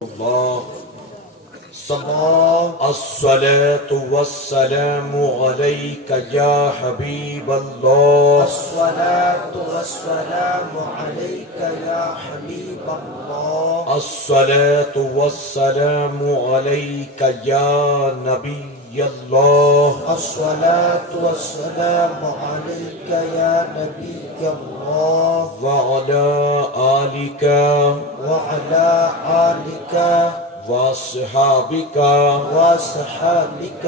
الله الصلاة والسلام عليك يا حبيب الله الصلاة والسلام عليك يا حبيب الله الصلاة والسلام عليك يا نبي الله الصلاة والسلام عليك يا نبي الله وعلى آلك وعلى آلك وصحابك وصحابك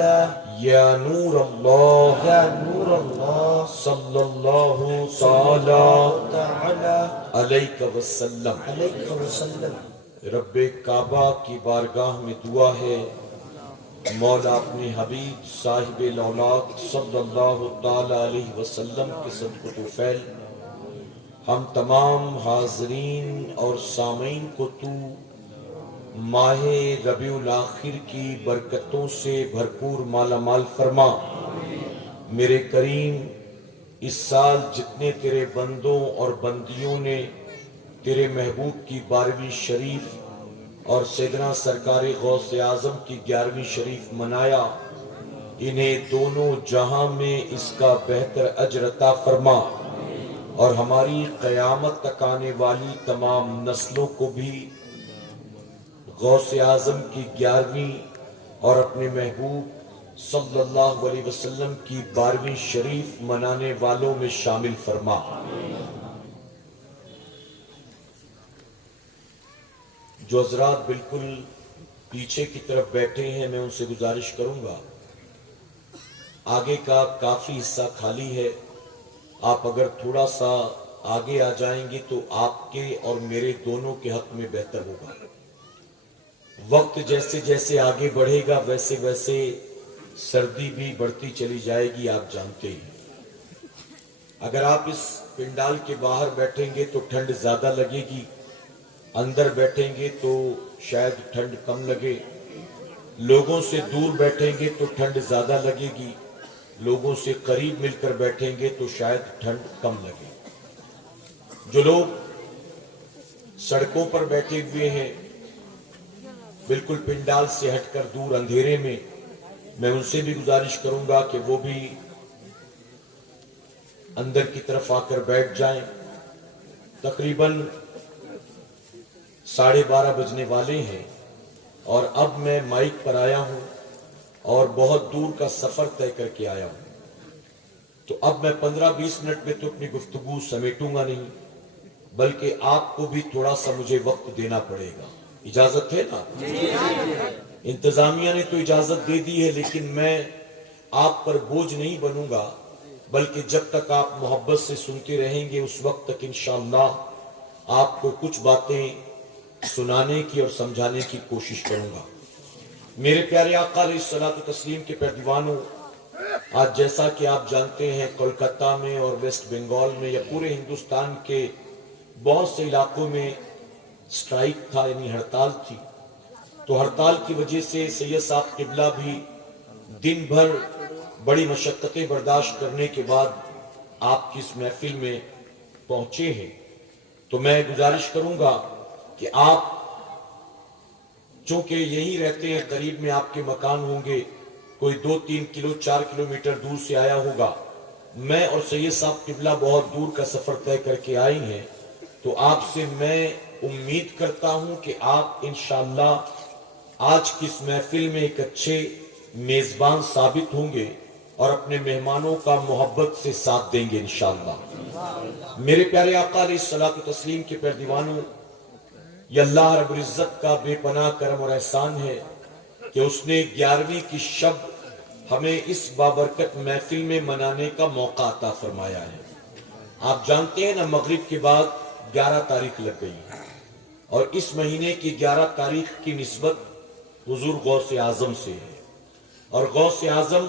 يا نور الله يا نور الله صلى الله تعالى تعالى عليك وسلم. عليك وسلم. رب کعبہ کی بارگاہ میں دعا ہے، مولا اپنے حبیب صاحب الاولاق صلی اللہ تعالی علیہ وسلم کے صدق و فعل ہم تمام حاضرین اور سامعین کو تو ماہ ربیع الاخر کی برکتوں سے بھرپور مالا مال فرما. میرے کریم، اس سال جتنے تیرے بندوں اور بندیوں نے تیرے محبوب کی 12ویں شریف اور سیدنا سرکار غوث اعظم کی 11ویں شریف منایا، انہیں دونوں جہاں میں اس کا بہتر اجر عطا فرما، اور ہماری قیامت تک آنے والی تمام نسلوں کو بھی غوث اعظم کی 11ویں اور اپنے محبوب صلی اللہ علیہ وسلم کی 12ویں شریف منانے والوں میں شامل فرما. جو حضرات بالکل پیچھے کی طرف بیٹھے ہیں، میں ان سے گزارش کروں گا، آگے کا کافی حصہ خالی ہے، آپ اگر تھوڑا سا آگے آ جائیں گے تو آپ کے اور میرے دونوں کے حق میں بہتر ہوگا. وقت جیسے جیسے آگے بڑھے گا ویسے ویسے سردی بھی بڑھتی چلی جائے گی، آپ جانتے ہیں. اگر آپ اس پنڈال کے باہر بیٹھیں گے تو ٹھنڈ زیادہ لگے گی، اندر بیٹھیں گے تو شاید ٹھنڈ کم لگے، لوگوں سے دور بیٹھیں گے تو ٹھنڈ زیادہ لگے گی، لوگوں سے قریب مل کر بیٹھیں گے تو شاید ٹھنڈ کم لگے. جو لوگ سڑکوں پر بیٹھے ہوئے ہیں بالکل پنڈال سے ہٹ کر دور اندھیرے میں ان سے بھی گزارش کروں گا کہ وہ بھی اندر کی طرف آ کر بیٹھ جائیں. تقریباً 12:30 بجنے والے ہیں اور اب میں مائک پر آیا ہوں اور بہت دور کا سفر طے کر کے آیا ہوں، تو اب میں 15-20 منٹ میں تو اپنی گفتگو سمیٹوں گا نہیں، بلکہ آپ کو بھی تھوڑا سا مجھے وقت دینا پڑے گا. اجازت ہے نا؟ انتظامیہ نے تو اجازت دے دی ہے، لیکن میں آپ پر بوجھ نہیں بنوں گا، بلکہ جب تک آپ محبت سے سنتے رہیں گے اس وقت تک انشاءاللہ آپ کو کچھ باتیں سنانے کی اور سمجھانے کی کوشش کروں گا. میرے پیارے آقا علیہ الصلوۃ والتسلیم کے پیروانوں، آج جیسا کہ آپ جانتے ہیں کولکتہ میں اور ویسٹ بنگال میں یا پورے ہندوستان کے بہت سے علاقوں میں سٹرائک تھا، یعنی ہڑتال تھی. تو ہڑتال کی وجہ سے سید صاحب قبلہ بھی دن بھر بڑی مشقتیں برداشت کرنے کے بعد آپ کی اس محفل میں پہنچے ہیں. تو میں گزارش کروں گا کہ آپ چونکہ یہی رہتے ہیں، قریب میں آپ کے مکان ہوں گے، کوئی 2-3 کلو 4 کلومیٹر دور سے آیا ہوگا. میں اور سید صاحب قبلہ بہت دور کا سفر طے کر کے آئی ہیں، تو آپ سے میں امید کرتا ہوں کہ آپ انشاءاللہ آج کی اس محفل میں ایک اچھے میزبان ثابت ہوں گے اور اپنے مہمانوں کا محبت سے ساتھ دیں گے انشاءاللہ. میرے پیارے آقا علیہ الصلوۃ والتسلیم کے پیروانوں، یہ اللہ رب العزت کا بے پناہ کرم اور احسان ہے کہ اس نے 11ویں کی شب ہمیں اس بابرکت محفل میں منانے کا موقع عطا فرمایا ہے. آپ جانتے ہیں نا، مغرب کے بعد 11 تاریخ لگ گئی اور اس مہینے کی 11 تاریخ کی نسبت حضور غوث اعظم سے ہے. اور غوث اعظم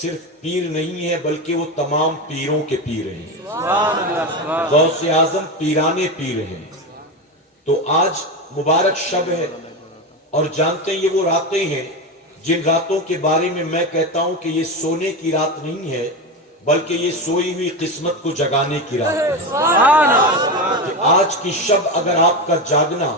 صرف پیر نہیں ہے بلکہ وہ تمام پیروں کے پیر ہیں. غوث اعظم پیرانے پیر ہیں. تو آج مبارک شب ہے اور جانتے ہیں یہ وہ راتیں ہیں جن راتوں کے بارے میں میں کہتا ہوں کہ یہ سونے کی رات نہیں ہے بلکہ یہ سوئی ہوئی قسمت کو جگانے کی رات ہے. کہ آج کی شب اگر آپ کا جاگنا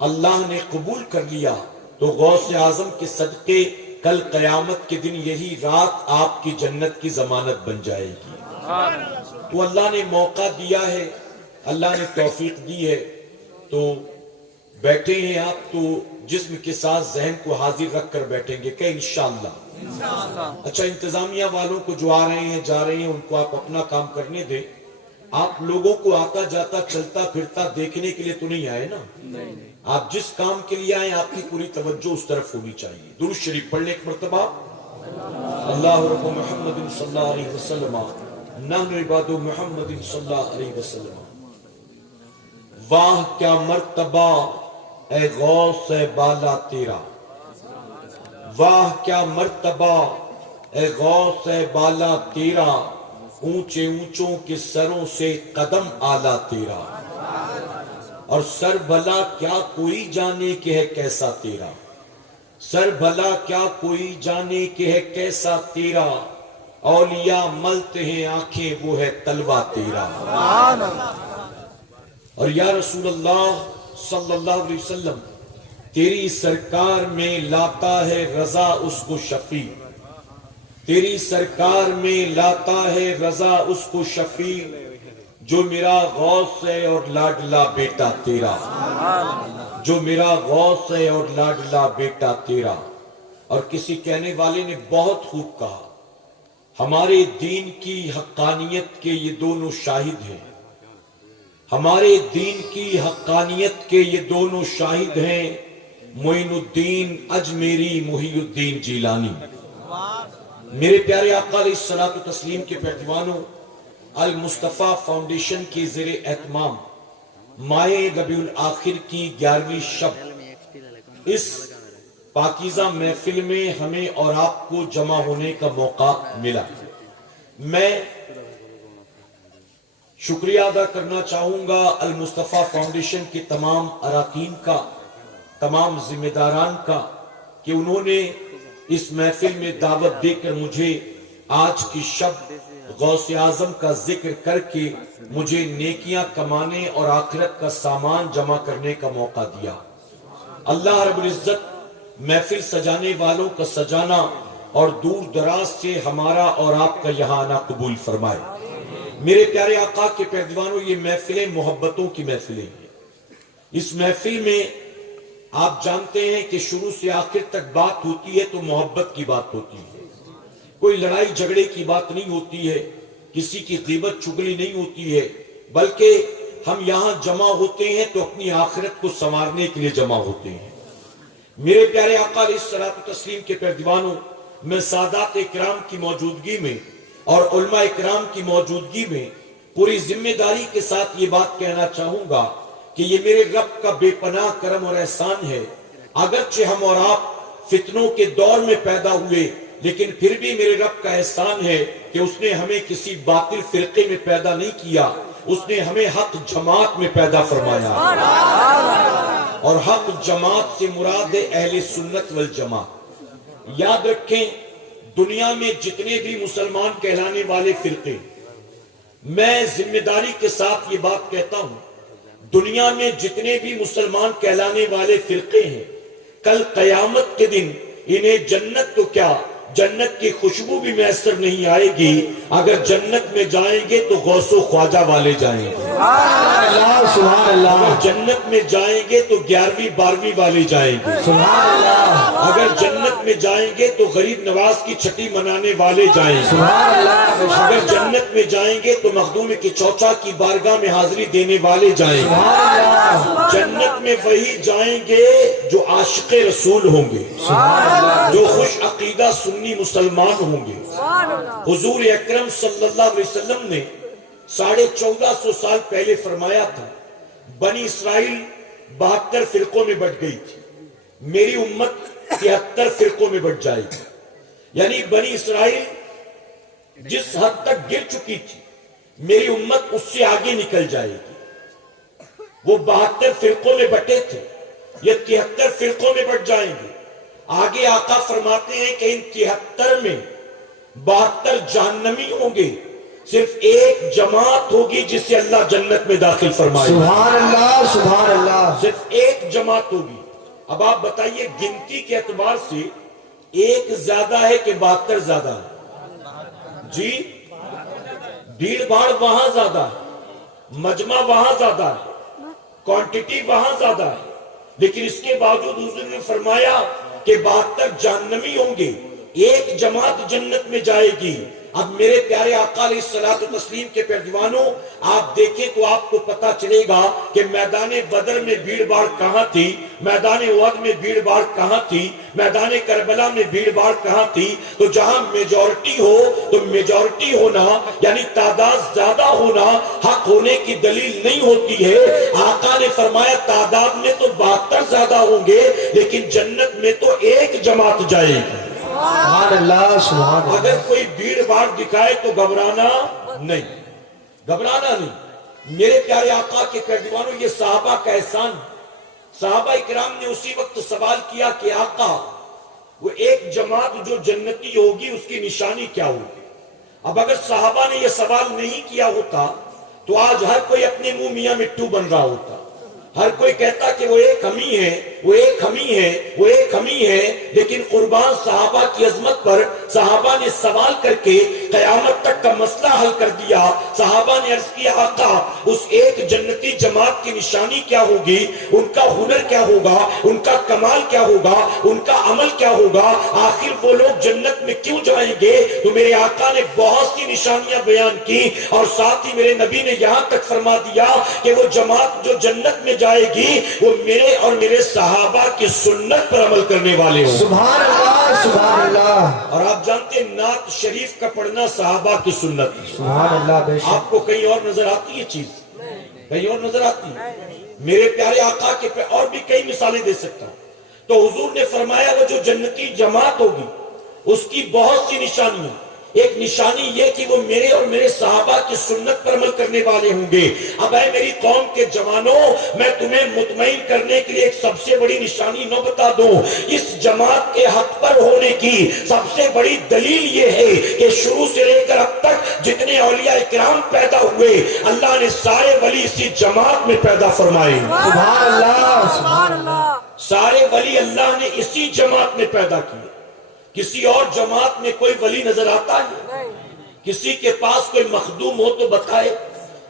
اللہ نے قبول کر لیا تو غوث اعظم کے صدقے کل قیامت کے دن یہی رات آپ کی جنت کی ضمانت بن جائے گی۔ تو اللہ نے موقع دیا ہے، اللہ نے توفیق دی ہے، تو بیٹھے ہیں آپ تو جسم کے ساتھ ذہن کو حاضر رکھ کر بیٹھیں گے کہ انشاءاللہ۔ اچھا، انتظامیہ والوں کو جو آ رہے ہیں جا رہے ہیں ان کو آپ اپنا کام کرنے دیں، آپ لوگوں کو آتا جاتا چلتا پھرتا دیکھنے کے لیے تو نہیں آئے نا، آپ جس کام کے لیے آئے آپ کی پوری توجہ اس طرف ہونی چاہیے۔ درود شریف پڑھ لیں ایک مرتبہ۔ اللہ رب محمد صلی اللہ علیہ وسلم نحن عباد محمد صلی اللہ علیہ وسلم۔ واہ کیا مرتبہ اے غوث بالا تیرا، واہ کیا مرتبہ اے غوث بالا تیرا، اونچے اونچوں کے سروں سے قدم آلہ تیرا، اور سر بھلا کیا کوئی جانے کہ ہے کیسا تیرا، سر بھلا کیا کوئی جانے کہ ہے کیسا تیرا، اولیاء ملتے ہیں آنکھیں وہ ہے تلوہ تیرا۔ اور یا رسول اللہ صلی اللہ علیہ وسلم، تیری سرکار میں لاتا ہے رضا اس کو شفیع، تیری سرکار میں لاتا ہے رضا اس کو شفیع، جو میرا غوث ہے اور لاڈلا بیٹا تیرا، جو میرا غوث ہے اور لاڈلا بیٹا تیرا۔ اور کسی کہنے والے نے بہت خوب کہا، ہمارے دین کی حقانیت کے یہ دونوں شاہد ہیں، ہمارے دین کی حقانیت کے یہ دونوں شاہد ہیں، معین الدین اجمیری، محی الدین جیلانی۔ میرے پیارے آقا علیہ الصلوۃ والتسلیم کے پیروانوں، المصطفیٰ فاؤنڈیشن کی زیر اہتمام ماہ ربیع الاخر کی 11ویں شب اس پاکیزہ محفل میں ہمیں اور آپ کو جمع ہونے کا موقع ملا۔ میں شکریہ ادا کرنا چاہوں گا المصطفیٰ فاؤنڈیشن کے تمام اراکین کا، تمام ذمہ داران کا، کہ انہوں نے اس محفل میں دعوت دے کر مجھے آج کی شب غوث اعظم کا ذکر کر کے مجھے نیکیاں کمانے اور آخرت کا سامان جمع کرنے کا موقع دیا۔ اللہ رب العزت محفل سجانے والوں کا سجانا اور دور دراز سے ہمارا اور آپ کا یہاں آنا قبول فرمائے۔ میرے پیارے آقا کے پیروانوں، یہ محفلیں محبتوں کی محفلیں ہیں۔ اس محفل میں آپ جانتے ہیں کہ شروع سے آخر تک بات ہوتی ہے تو محبت کی بات ہوتی ہے، کوئی لڑائی جھگڑے کی بات نہیں ہوتی ہے، کسی کی غیبت چگلی نہیں ہوتی ہے، بلکہ ہم یہاں جمع ہوتے ہیں تو اپنی آخرت کو سنوارنے کے لیے جمع ہوتے ہیں۔ میرے پیارے آقا علیہ الصلوۃ والتسلیم کے پیروانوں، میں سادات اکرام کی موجودگی میں اور علماء اکرام کی موجودگی میں پوری ذمہ داری کے ساتھ یہ بات کہنا چاہوں گا کہ یہ میرے رب کا بے پناہ کرم اور احسان ہے۔ اگرچہ ہم اور آپ فتنوں کے دور میں پیدا ہوئے، لیکن پھر بھی میرے رب کا احسان ہے کہ اس نے ہمیں کسی باطل فرقے میں پیدا نہیں کیا، اس نے ہمیں حق جماعت میں پیدا فرمایا، اور حق جماعت سے مراد ہے اہل سنت والجماعت۔ یاد رکھیں، دنیا میں جتنے بھی مسلمان کہلانے والے فرقے، میں ذمہ داری کے ساتھ یہ بات کہتا ہوں، دنیا میں جتنے بھی مسلمان کہلانے والے فرقے ہیں، کل قیامت کے دن انہیں جنت تو کیا، جنت کی خوشبو بھی میسر نہیں آئے گی۔ اگر جنت میں جائیں گے تو غوث و خواجہ والے جائیں گے، اگر جنت میں جائیں گے تو 11ویں 12ویں والے جائیں گے، اگر جنت میں جائیں گے تو غریب نواز کی چھٹی منانے والے جائیں گے، اگر جنت میں جائیں گے تو مخدوم کی چوچا کی بارگاہ میں حاضری دینے والے جائیں گے۔ جنت میں وہی جائیں گے جو عاشق رسول ہوں گے، جو خوش عقیدہ سنی مسلمان ہوں گے۔ حضور اکرم صلی اللہ علیہ وسلم نے 1450 سال پہلے فرمایا تھا، بنی اسرائیل 72 فرقوں میں بٹ گئی تھی، میری امت 73 فرقوں میں بٹ جائے گی۔ یعنی بنی اسرائیل جس حد تک گر چکی تھی، میری امت اس سے آگے نکل جائے گی۔ وہ 72 فرقوں میں بٹے تھے، یہ 73 فرقوں میں بٹ جائیں گے۔ آگے آقا فرماتے ہیں کہ ان 73 میں 72 جہنمی ہوں گے، صرف ایک جماعت ہوگی جسے اللہ جنت میں داخل فرمائے گا. سبحان اللہ سبحان اللہ. صرف ایک جماعت ہوگی. اب آپ بتائیے گنتی کے اعتبار سے ایک زیادہ ہے کہ 72 زیادہ ہے؟ جی بھیڑ بھاڑ وہاں زیادہ ہے, مجمع وہاں زیادہ ہے, کوانٹٹی وہاں زیادہ ہے, لیکن اس کے باوجود حضور نے فرمایا کہ 72 جہنمی ہوں گے, ایک جماعت جنت میں جائے گی. اب میرے پیارے آقا علیہ الصلوۃ والتسلیم کے پیروانوں, آپ دیکھیں تو آپ کو پتا چلے گا کہ میدان بدر میں بھیڑ بھاڑ کہاں تھی, میدان احد میں بھیڑ بھاڑ کہاں تھی, میدان کربلا میں بھیڑ بھاڑ کہاں تھی. تو جہاں میجورٹی ہو تو میجورٹی ہونا یعنی تعداد زیادہ ہونا حق ہونے کی دلیل نہیں ہوتی ہے. آقا نے فرمایا تعداد میں تو 72 زیادہ ہوں گے, لیکن جنت میں تو ایک جماعت جائے گی. سبحان اللہ سبحان اللہ. اگر کوئی بھیڑ بھاڑ دکھائے تو گھبرانا نہیں, گھبرانا نہیں. میرے پیارے آقا کے پیروانوں, یہ صحابہ کا احسان. صحابہ اکرام نے اسی وقت سوال کیا کہ آقا وہ ایک جماعت جو جنتی ہوگی اس کی نشانی کیا ہوگی. اب اگر صحابہ نے یہ سوال نہیں کیا ہوتا تو آج ہر کوئی اپنے منہ میاں مٹھو بن رہا ہوتا, ہر کوئی کہتا کہ وہ ایک ہم ہی ہے, وہ ایک ہم ہی ہے, وہ ایک ہم ہی ہے. لیکن قربان صحابہ کی عظمت پر صحابہ نے سوال کر کے قیامت تک کا مسئلہ حل کر دیا. صحابہ نے عرض کیا آقا اس ایک جنتی جماعت کی نشانی کیا ہوگی, ان کا ہنر کیا ہوگا, ان کا کمال کیا ہوگا, ان کا عمل کیا ہوگا, آخر وہ لوگ جنت میں کیوں جائیں گے. تو میرے آقا نے بہت سی نشانیاں بیان کی اور ساتھ ہی میرے نبی نے یہاں تک فرما دیا کہ وہ جماعت جو جنت میں جائے گی وہ میرے اور میرے صحابہ کی سنت پر عمل کرنے والے ہوں. سبحان اللہ سبحان اللہ. اور آپ جانتے ہیں نعت شریف کا پڑھنا صحابہ کی سنت ہے. سبحان اللہ. بے شک. آپ کو کہیں اور نظر آتی ہے چیز, کہیں اور نظر آتی ہے؟ میرے پیارے آقا کے اور بھی کئی مثالیں دے سکتا ہوں. تو حضور نے فرمایا وہ جو جنتی جماعت ہوگی اس کی بہت سی نشانیاں. ایک نشانی یہ کہ وہ میرے اور میرے صحابہ کی سنت پر عمل کرنے والے ہوں گے. اب اے میری قوم کے جوانوں, میں تمہیں مطمئن کرنے کے لیے ایک سب سے بڑی نشانی نہ بتا دوں. اس جماعت کے حق پر ہونے کی سب سے بڑی دلیل یہ ہے کہ شروع سے لے کر اب تک جتنے اولیاء کرام پیدا ہوئے اللہ نے سارے ولی اسی جماعت میں پیدا فرمائے. سبحان اللہ سبحان اللہ. سارے ولی اللہ نے اسی جماعت میں پیدا کیے. کسی اور جماعت میں کوئی ولی نظر آتا ہے؟ کسی کے پاس کوئی مخدوم ہو تو بتائے,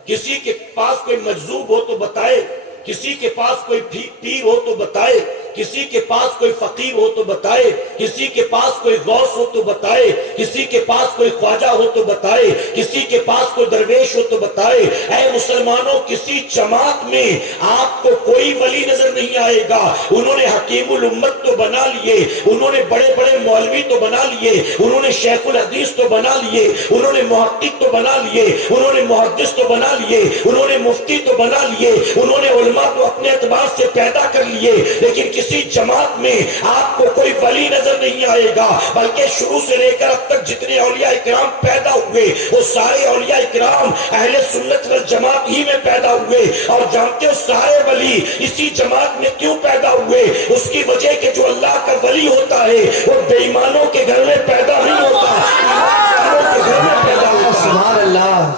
کسی کے پاس کوئی مجذوب ہو تو بتائے, کسی کے پاس کوئی پیر ہو تو بتائے, کسی کے پاس کوئی فقیر ہو تو بتائے, کسی کے پاس کوئی غوث ہو تو بتائے, کسی کے پاس کوئی خواجہ ہو تو بتائے, کسی کے پاس کوئی درویش ہو تو بتائے. اے مسلمانوں, کسی جماعت میں آپ کو کوئی ولی نظر نہیں آئے گا. انہوں نے حکیم الامت تو بنا لیے, انہوں نے بڑے بڑے مولوی تو بنا لیے, انہوں نے شیخ الحدیث تو بنا لیے, انہوں نے محقق تو بنا لیے, انہوں نے محدث تو بنا لیے, انہوں نے مفتی تو بنا لیے, انہوں نے علماء تو اپنے اعتبار سے پیدا کر لیے, لیکن کسی جماعت میں آپ کو کوئی ولی نظر نہیں آئے گا. بلکہ شروع سے لے کر اب تک جتنے اولیاء کرام پیدا ہوئے وہ سارے اولیاء کرام اہل سنت والجماعت ہی میں پیدا ہوئے. اور جانتے ہو سارے ولی اسی جماعت میں کیوں پیدا ہوئے؟ اس کی وجہ کہ جو اللہ کا ولی ہوتا ہے وہ بے ایمانوں کے گھر میں پیدا نہیں ہوتا, ایمانوں کے گھر میں پیدا ہوتا. سبحان اللہ.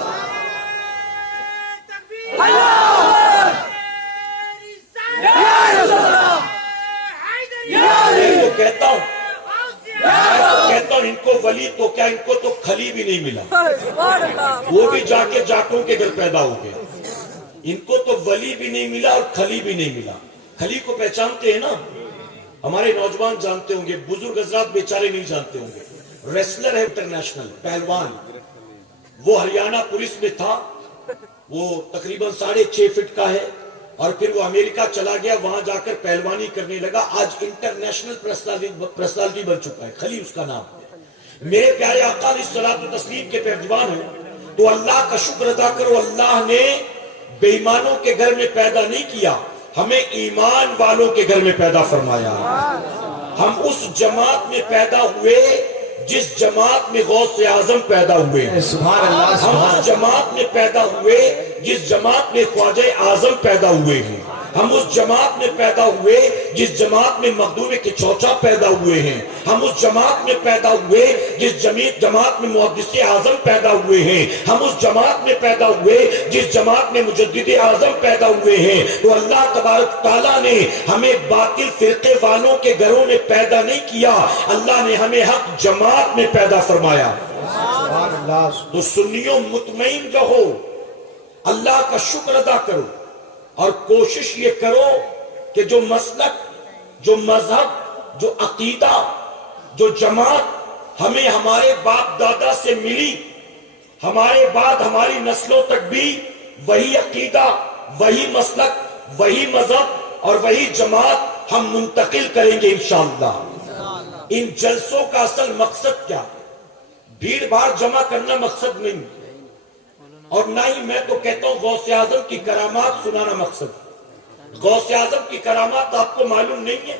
میں کہتا ہوں ان کو ولی تو کیا, ان کو تو کھلی بھی نہیں ملا, وہ بھی جا کے جاٹوں کے گھر پیدا ہو گئے. ان کو تو ولی بھی نہیں ملا اور کھلی بھی نہیں ملا. کھلی کو پہچانتے ہیں نا, ہمارے نوجوان جانتے ہوں گے, بزرگ حضرات بیچارے نہیں جانتے ہوں گے. ریسلر ہے انٹرنیشنل, پہلوان, وہ ہریانہ پولیس میں تھا, وہ تقریباً 6.5 فٹ کا ہے, اور پھر وہ امریکہ چلا گیا, وہاں جا کر پہلوانی کرنے لگا. آج انٹرنیشنل پرسنالٹی بن چکا ہے, خلی اس کا نام ہے. میرے پیارے آقا علیہ الصلوۃ والتسلیم کے پیروان ہو تو اللہ کا شکر ادا کرو, اللہ نے بے ایمانوں کے گھر میں پیدا نہیں کیا, ہمیں ایمان والوں کے گھر میں پیدا فرمایا. ہم اس جماعت میں پیدا ہوئے جس جماعت میں غوث اعظم پیدا ہوئے. سبحان اللہ. ہم اس جماعت میں پیدا ہوئے جس جماعت میں خواجہ اعظم پیدا ہوئے ہیں، ہم اس جماعت میں پیدا ہوئے جس جماعت میں مخدوم کے چوچا پیدا ہوئے ہیں، ہم اس جماعت میں پیدا ہوئے جس جماعت میں محدث اعظم پیدا ہوئے ہیں، ہم اس جماعت میں پیدا ہوئے جس جماعت میں مجدد اعظم پیدا ہوئے ہیں۔ تو اللہ تبارک تعالیٰ نے ہمیں باطل فرقے والوں کے گھروں میں پیدا نہیں کیا، اللہ نے ہمیں حق جماعت میں پیدا فرمایا۔ سبحان اللہ۔ تو سنیوں مطمئن رہو، اللہ کا شکر ادا کرو، اور کوشش یہ کرو کہ جو مسلک، جو مذہب، جو عقیدہ، جو جماعت ہمیں ہمارے باپ دادا سے ملی، ہمارے بعد ہماری نسلوں تک بھی وہی عقیدہ، وہی مسلک، وہی مذہب اور وہی جماعت ہم منتقل کریں گے انشاءاللہ۔ ان جلسوں کا اصل مقصد کیا؟ بھیڑ بھاڑ جمع کرنا مقصد نہیں، اور نہ ہی میں تو کہتا ہوں غوث اعظم کی کرامات سنانا مقصد۔ غوث اعظم کی کرامات آپ کو معلوم نہیں ہے؟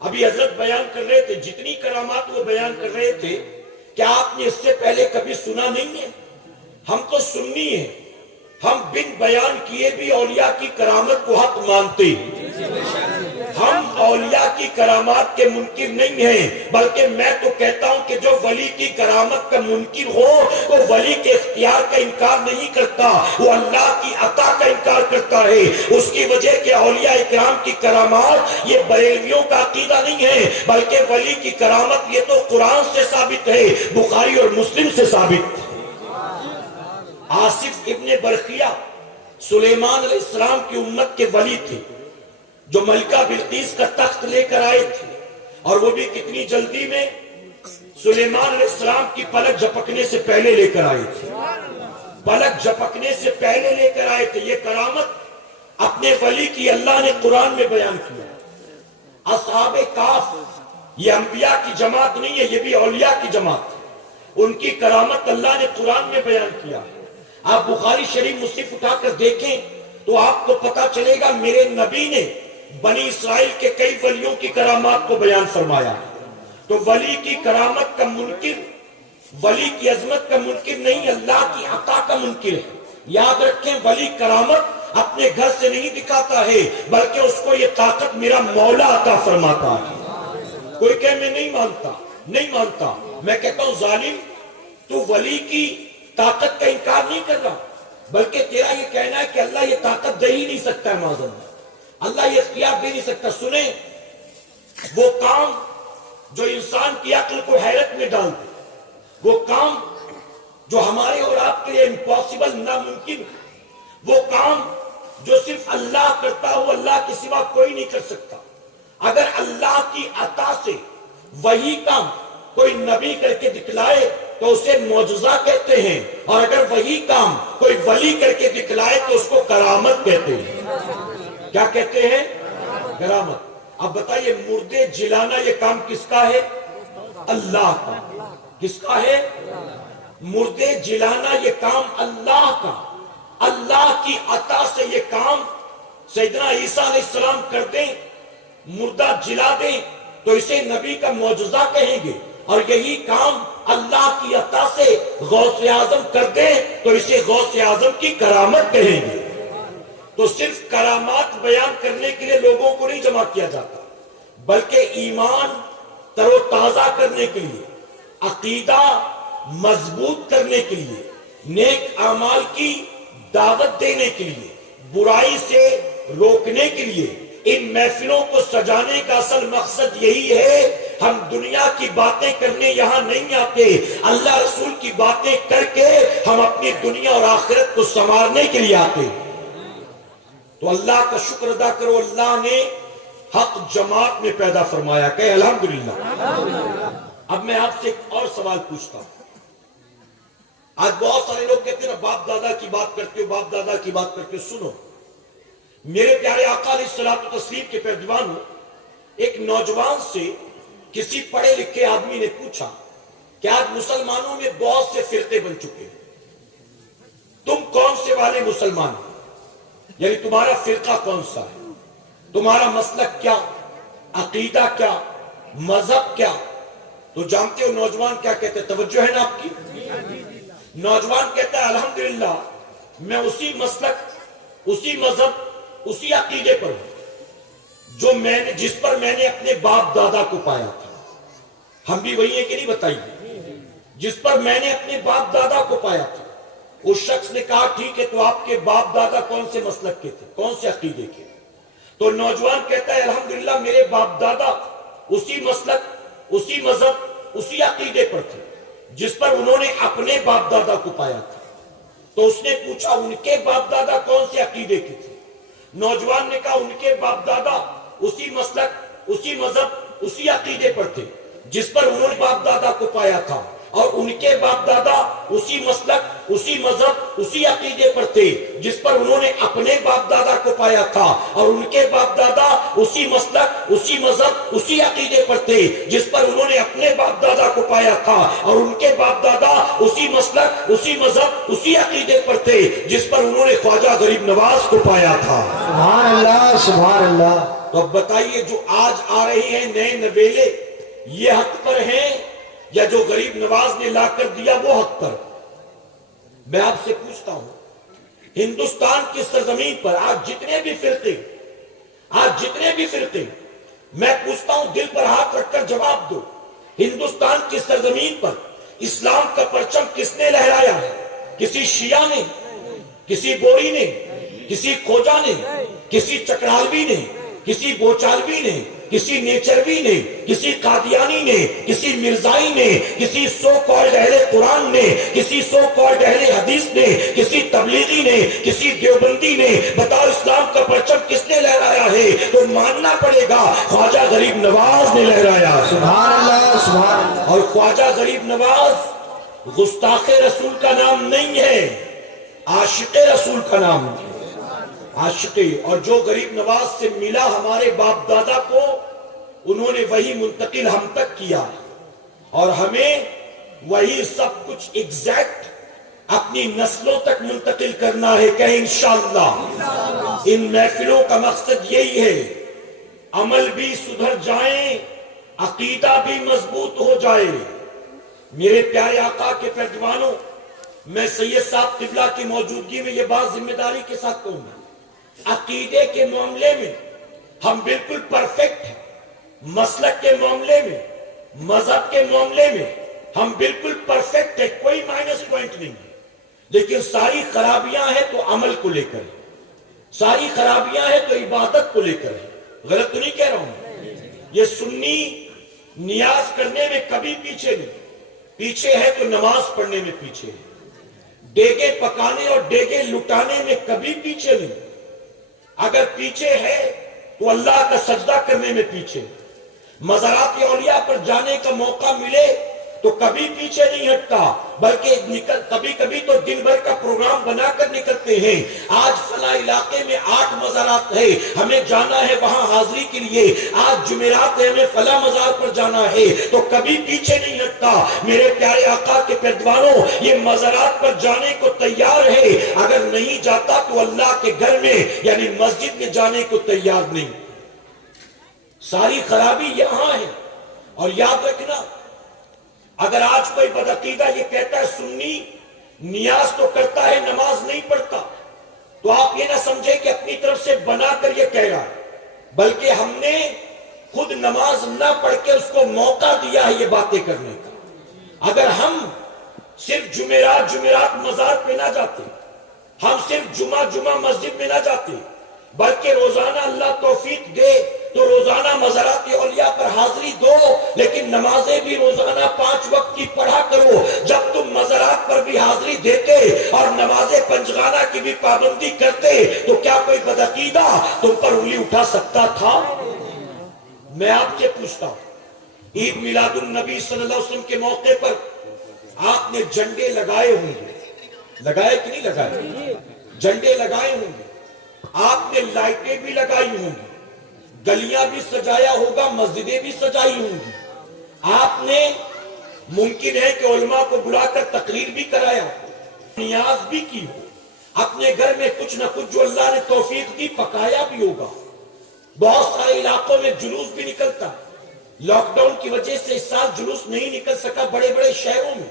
ابھی حضرت بیان کر رہے تھے، جتنی کرامات وہ بیان کر رہے تھے، کیا آپ نے اس سے پہلے کبھی سنا نہیں ہے؟ ہم تو سننی ہے، ہم بن بیان کیے بھی اولیاء کی کرامت کو حق مانتے ہیں۔ ہم اولیاء کی کرامات کے منکر نہیں ہیں، بلکہ میں تو کہتا ہوں کہ جو ولی کی کرامت کا منکر ہو وہ ولی کے اختیار کا انکار نہیں کرتا، وہ اللہ کی عطا کا انکار کرتا ہے۔ اس کی وجہ کہ اولیاء اکرام کی کرامات یہ بریلویوں کا عقیدہ نہیں ہے، بلکہ ولی کی کرامت یہ تو قرآن سے ثابت ہے، بخاری اور مسلم سے ثابت ہے۔ آصف ابن برخیہ سلیمان علیہ السلام کی امت کے ولی تھے، جو ملکہ بلقیس کا تخت لے کر آئے تھے، اور وہ بھی کتنی جلدی میں، سلیمان علیہ السلام کی پلک جھپکنے سے پہلے لے کر آئے تھے، پلک جھپکنے سے پہلے لے کر آئے تھے۔ یہ کرامت اپنے ولی کی اللہ نے قرآن میں بیان کیا۔ اصحاب کاف یہ انبیاء کی جماعت نہیں ہے، یہ بھی اولیاء کی جماعت ہے، ان کی کرامت اللہ نے قرآن میں بیان کیا ہے۔ آپ بخاری شریف مسلم اٹھا کر دیکھیں تو آپ کو پتا چلے گا میرے نبی نے بنی اسرائیل کے کئی ولیوں کی کرامات کو بیان فرمایا۔ تو ولی کی کرامت کا منکر، ولی کی عظمت کا منکر نہیں، اللہ کی عطا کا منکر ہے۔ یاد رکھیں، ولی کرامت اپنے گھر سے نہیں دکھاتا ہے، بلکہ اس کو یہ طاقت میرا مولا عطا فرماتا ہے۔ کوئی کہ میں نہیں مانتا، نہیں مانتا، میں کہتا ہوں ظالم، تو ولی کی طاقت کا انکار نہیں کر رہا، بلکہ تیرا یہ کہنا ہے کہ اللہ یہ طاقت دے ہی نہیں سکتا ہے، معاذ اللہ، اللہ یہ اختیار دے نہیں سکتا۔ سنیں، وہ کام جو انسان کی عقل کو حیرت میں ڈال دے، وہ کام جو ہمارے اور آپ کے لیے امپاسبل، ناممکن، وہ کام جو صرف اللہ کرتا ہو، اللہ کے سوا کوئی نہیں کر سکتا۔ اگر اللہ کی عطا سے وہی کام کوئی نبی کر کے دکھلائے تو اسے معجزہ کہتے ہیں، اور اگر وہی کام کوئی ولی کر کے دکھلائے تو اس کو کرامت کہتے ہیں۔ کیا کہتے ہیں؟ کرامت۔ اب بتائیے، مردے جلانا یہ کام کس کا ہے؟ اللہ کا۔ کس کا ہے؟ مردے جلانا یہ کام اللہ کا، اللہ کی عطا سے یہ کام سیدنا عیسیٰ علیہ السلام کر دیں، مردہ جلا دیں تو اسے نبی کا معجزہ کہیں گے، اور یہی کام اللہ کی عطا سے غوث اعظم کر دیں تو اسے غوث اعظم کی کرامت کہیں گے۔ تو صرف کرامات بیان کرنے کے لیے لوگوں کو نہیں جمع کیا جاتا، بلکہ ایمان تر و تازہ کرنے کے لیے، عقیدہ مضبوط کرنے کے لیے، نیک اعمال کی دعوت دینے کے لیے، برائی سے روکنے کے لیے، ان محفلوں کو سجانے کا اصل مقصد یہی ہے۔ ہم دنیا کی باتیں کرنے یہاں نہیں آتے، اللہ رسول کی باتیں کر کے ہم اپنی دنیا اور آخرت کو سنوارنے کے لیے آتے۔ تو اللہ کا شکر ادا کرو، اللہ نے حق جماعت میں پیدا فرمایا، کہ الحمدللہ۔ اب میں آپ سے ایک اور سوال پوچھتا ہوں۔ آج بہت سارے لوگ کہتے ہیں نا باپ دادا کی بات کرتے ہو، باپ دادا کی بات کرتے ہو۔ سنو، میرے پیارے آقا علیہ الصلوۃ والتسلیم کے پیروانوں، ایک نوجوان سے کسی پڑھے لکھے آدمی نے پوچھا کہ آج مسلمانوں میں بہت سے فرقے بن چکے ہیں، تم کون سے والے مسلمان ہو؟ یعنی تمہارا فرقہ کون سا ہے، تمہارا مسلک کیا، عقیدہ کیا، مذہب کیا؟ تو جانتے ہو نوجوان کیا کہتے ہیں؟ توجہ ہے نا آپ کی؟ نوجوان کہتا ہے الحمدللہ میں اسی مسلک، اسی مذہب، اسی عقیدے پر ہوں جس پر میں نے اپنے باپ دادا کو پایا تھا۔ ہم بھی وہی ہیں کہ نہیں بتائیے؟ جس پر میں نے اپنے باپ دادا کو پایا تھا۔ اس شخص نے کہا ٹھیک ہے، تو آپ کے باپ دادا کون سے مسلک کے تھے، کون سے عقیدے کے؟ تو نوجوان کہتا ہے الحمدللہ میرے باپ دادا اسی مسلک، اسی مذہب، اسی عقیدے پر تھے جس پر انہوں نے اپنے باپ دادا کو پایا تھا۔ تو اس نے پوچھا ان کے باپ دادا کون سے عقیدے کے تھے؟ نوجوان نے کہا ان کے باپ دادا اسی مسلک، اسی مذہب، اسی عقیدے پر تھے جس پر انہوں نے باپ دادا کو پایا تھا، اور ان کے باپ دادا اسی مسلک، اسی مذہب، اسی عقیدے پر تھے جس پر انہوں نے اپنے باپ دادا کو پایا تھا، اور ان کے باپ دادا اسی مسلک، اسی مذہب، اسی عقیدے پر تھے جس پر انہوں نے اپنے باپ دادا کو پایا تھا، اور ان کے باپ دادا اسی مسلک، اسی مذہب، اسی عقیدے پر تھے جس پر انہوں نے خواجہ غریب نواز کو پایا تھا۔ سبحان اللہ، سبحان اللہ۔ تو اب بتائیے جو آج آ رہے ہیں نئے نویلے، یہ حق پر ہیں یا جو غریب نواز نے لا کر دیا وہ حق پر؟ میں آپ سے پوچھتا ہوں، ہندوستان کی سرزمین پر آج جتنے بھی فرقے، میں پوچھتا ہوں دل پر ہاتھ رکھ کر جواب دو، ہندوستان کی سرزمین پر اسلام کا پرچم کس نے لہرایا ہے؟ کسی شیعہ نے، کسی بوری نے، کسی کھوجا نے، کسی چکرالوی نے، کسی بوچالوی نے، کسی نیچروی نے، کسی قادیانی نے، کسی مرزائی نے، کسی سو کالڈ اہل قرآن نے، کسی سو کالڈ اہل حدیث نے، کسی تبلیغی نے، کسی دیوبندی نے، بتاؤ اسلام کا پرچم کس نے لہرایا ہے؟ تو ماننا پڑے گا خواجہ غریب نواز نے لہرایا۔ سبحان اللہ، سبحان اللہ۔ اور خواجہ غریب نواز گستاخ رسول کا نام نہیں ہے، عاشق رسول کا نام ہے، عاشقی۔ اور جو غریب نواز سے ملا ہمارے باپ دادا کو، انہوں نے وہی منتقل ہم تک کیا، اور ہمیں وہی سب کچھ ایگزیکٹ اپنی نسلوں تک منتقل کرنا ہے۔ کہ انشاءاللہ ان محفلوں کا مقصد یہی ہے، عمل بھی سدھر جائیں، عقیدہ بھی مضبوط ہو جائے۔ میرے پیارے آقا کے پیروانوں، میں سید صاحب قبلہ کی موجودگی میں یہ بات ذمہ داری کے ساتھ کہوں گا، عقیدے کے معاملے میں ہم بالکل پرفیکٹ ہیں، مسلک کے معاملے میں، مذہب کے معاملے میں ہم بالکل پرفیکٹ ہیں، کوئی مائنس پوائنٹ نہیں ہے، لیکن ساری خرابیاں ہیں تو عمل کو لے کر، ساری خرابیاں ہیں تو عبادت کو لے کر۔ غلط تو نہیں کہہ رہا ہوں؟ یہ سنی نیاز کرنے میں کبھی پیچھے نہیں، پیچھے ہے تو نماز پڑھنے میں پیچھے ہے، ڈیگے پکانے اور ڈیگے لٹانے میں کبھی پیچھے نہیں، اگر پیچھے ہے تو اللہ کا سجدہ کرنے میں پیچھے، مزارات اولیاء پر جانے کا موقع ملے تو کبھی پیچھے نہیں ہٹتا، بلکہ کبھی کبھی تو دن بھر کا پروگرام بنا کر نکلتے ہیں۔ آج فلاں علاقے میں 8 مزارات ہے، ہمیں جانا ہے وہاں حاضری کے لیے، آج جمعرات ہے ہمیں فلاں مزار پر جانا ہے، تو کبھی پیچھے نہیں ہٹتا۔ میرے پیارے آقا کے پیروانوں، یہ مزارات پر جانے کو تیار ہے، اگر نہیں جاتا تو اللہ کے گھر میں یعنی مسجد میں جانے کو تیار نہیں۔ ساری خرابی یہاں ہے۔ اور یاد رکھنا، اگر آج کوئی بدعقیدہ یہ کہتا ہے سنی نیاز تو کرتا ہے نماز نہیں پڑھتا، تو آپ یہ نہ سمجھے کہ اپنی طرف سے بنا کر یہ کہہ رہا ہے، بلکہ ہم نے خود نماز نہ پڑھ کے اس کو موقع دیا ہے یہ باتیں کرنے کا۔ اگر ہم صرف جمعرات مزار پہ نہ جاتے، ہم صرف جمعہ مسجد میں نہ جاتے، بلکہ روزانہ اللہ توفیق دے تو روزانہ مزارات اولیاء پر حاضری دو، لیکن نمازیں بھی روزانہ 5 وقت کی پڑھا کرو۔ جب تم مزارات پر بھی حاضری دیتے اور نماز پنجگانہ کی بھی پابندی کرتے تو کیا کوئی بدعقیدہ تم پر انگلی اٹھا سکتا تھا؟ میں آپ سے پوچھتا ہوں، عید میلاد النبی صلی اللہ علیہ وسلم کے موقع پر آپ نے جھنڈے لگائے ہوں گے، لگائے کہ نہیں لگائے؟ جھنڈے لگائے ہوں گے، آپ نے لائٹیں بھی لگائی ہوں گی، گلیاں بھی سجایا ہوگا، مسجدیں بھی سجائی ہوں گی، آپ نے ممکن ہے کہ علماء کو بلا کر تقریر بھی کرایا، نیاز بھی کی ہو، اپنے گھر میں کچھ نہ کچھ جو اللہ نے توفیق دی پکایا بھی ہوگا۔ بہت سارے علاقوں میں جلوس بھی نکلتا، لاک ڈاؤن کی وجہ سے اس سال جلوس نہیں نکل سکا، بڑے بڑے شہروں میں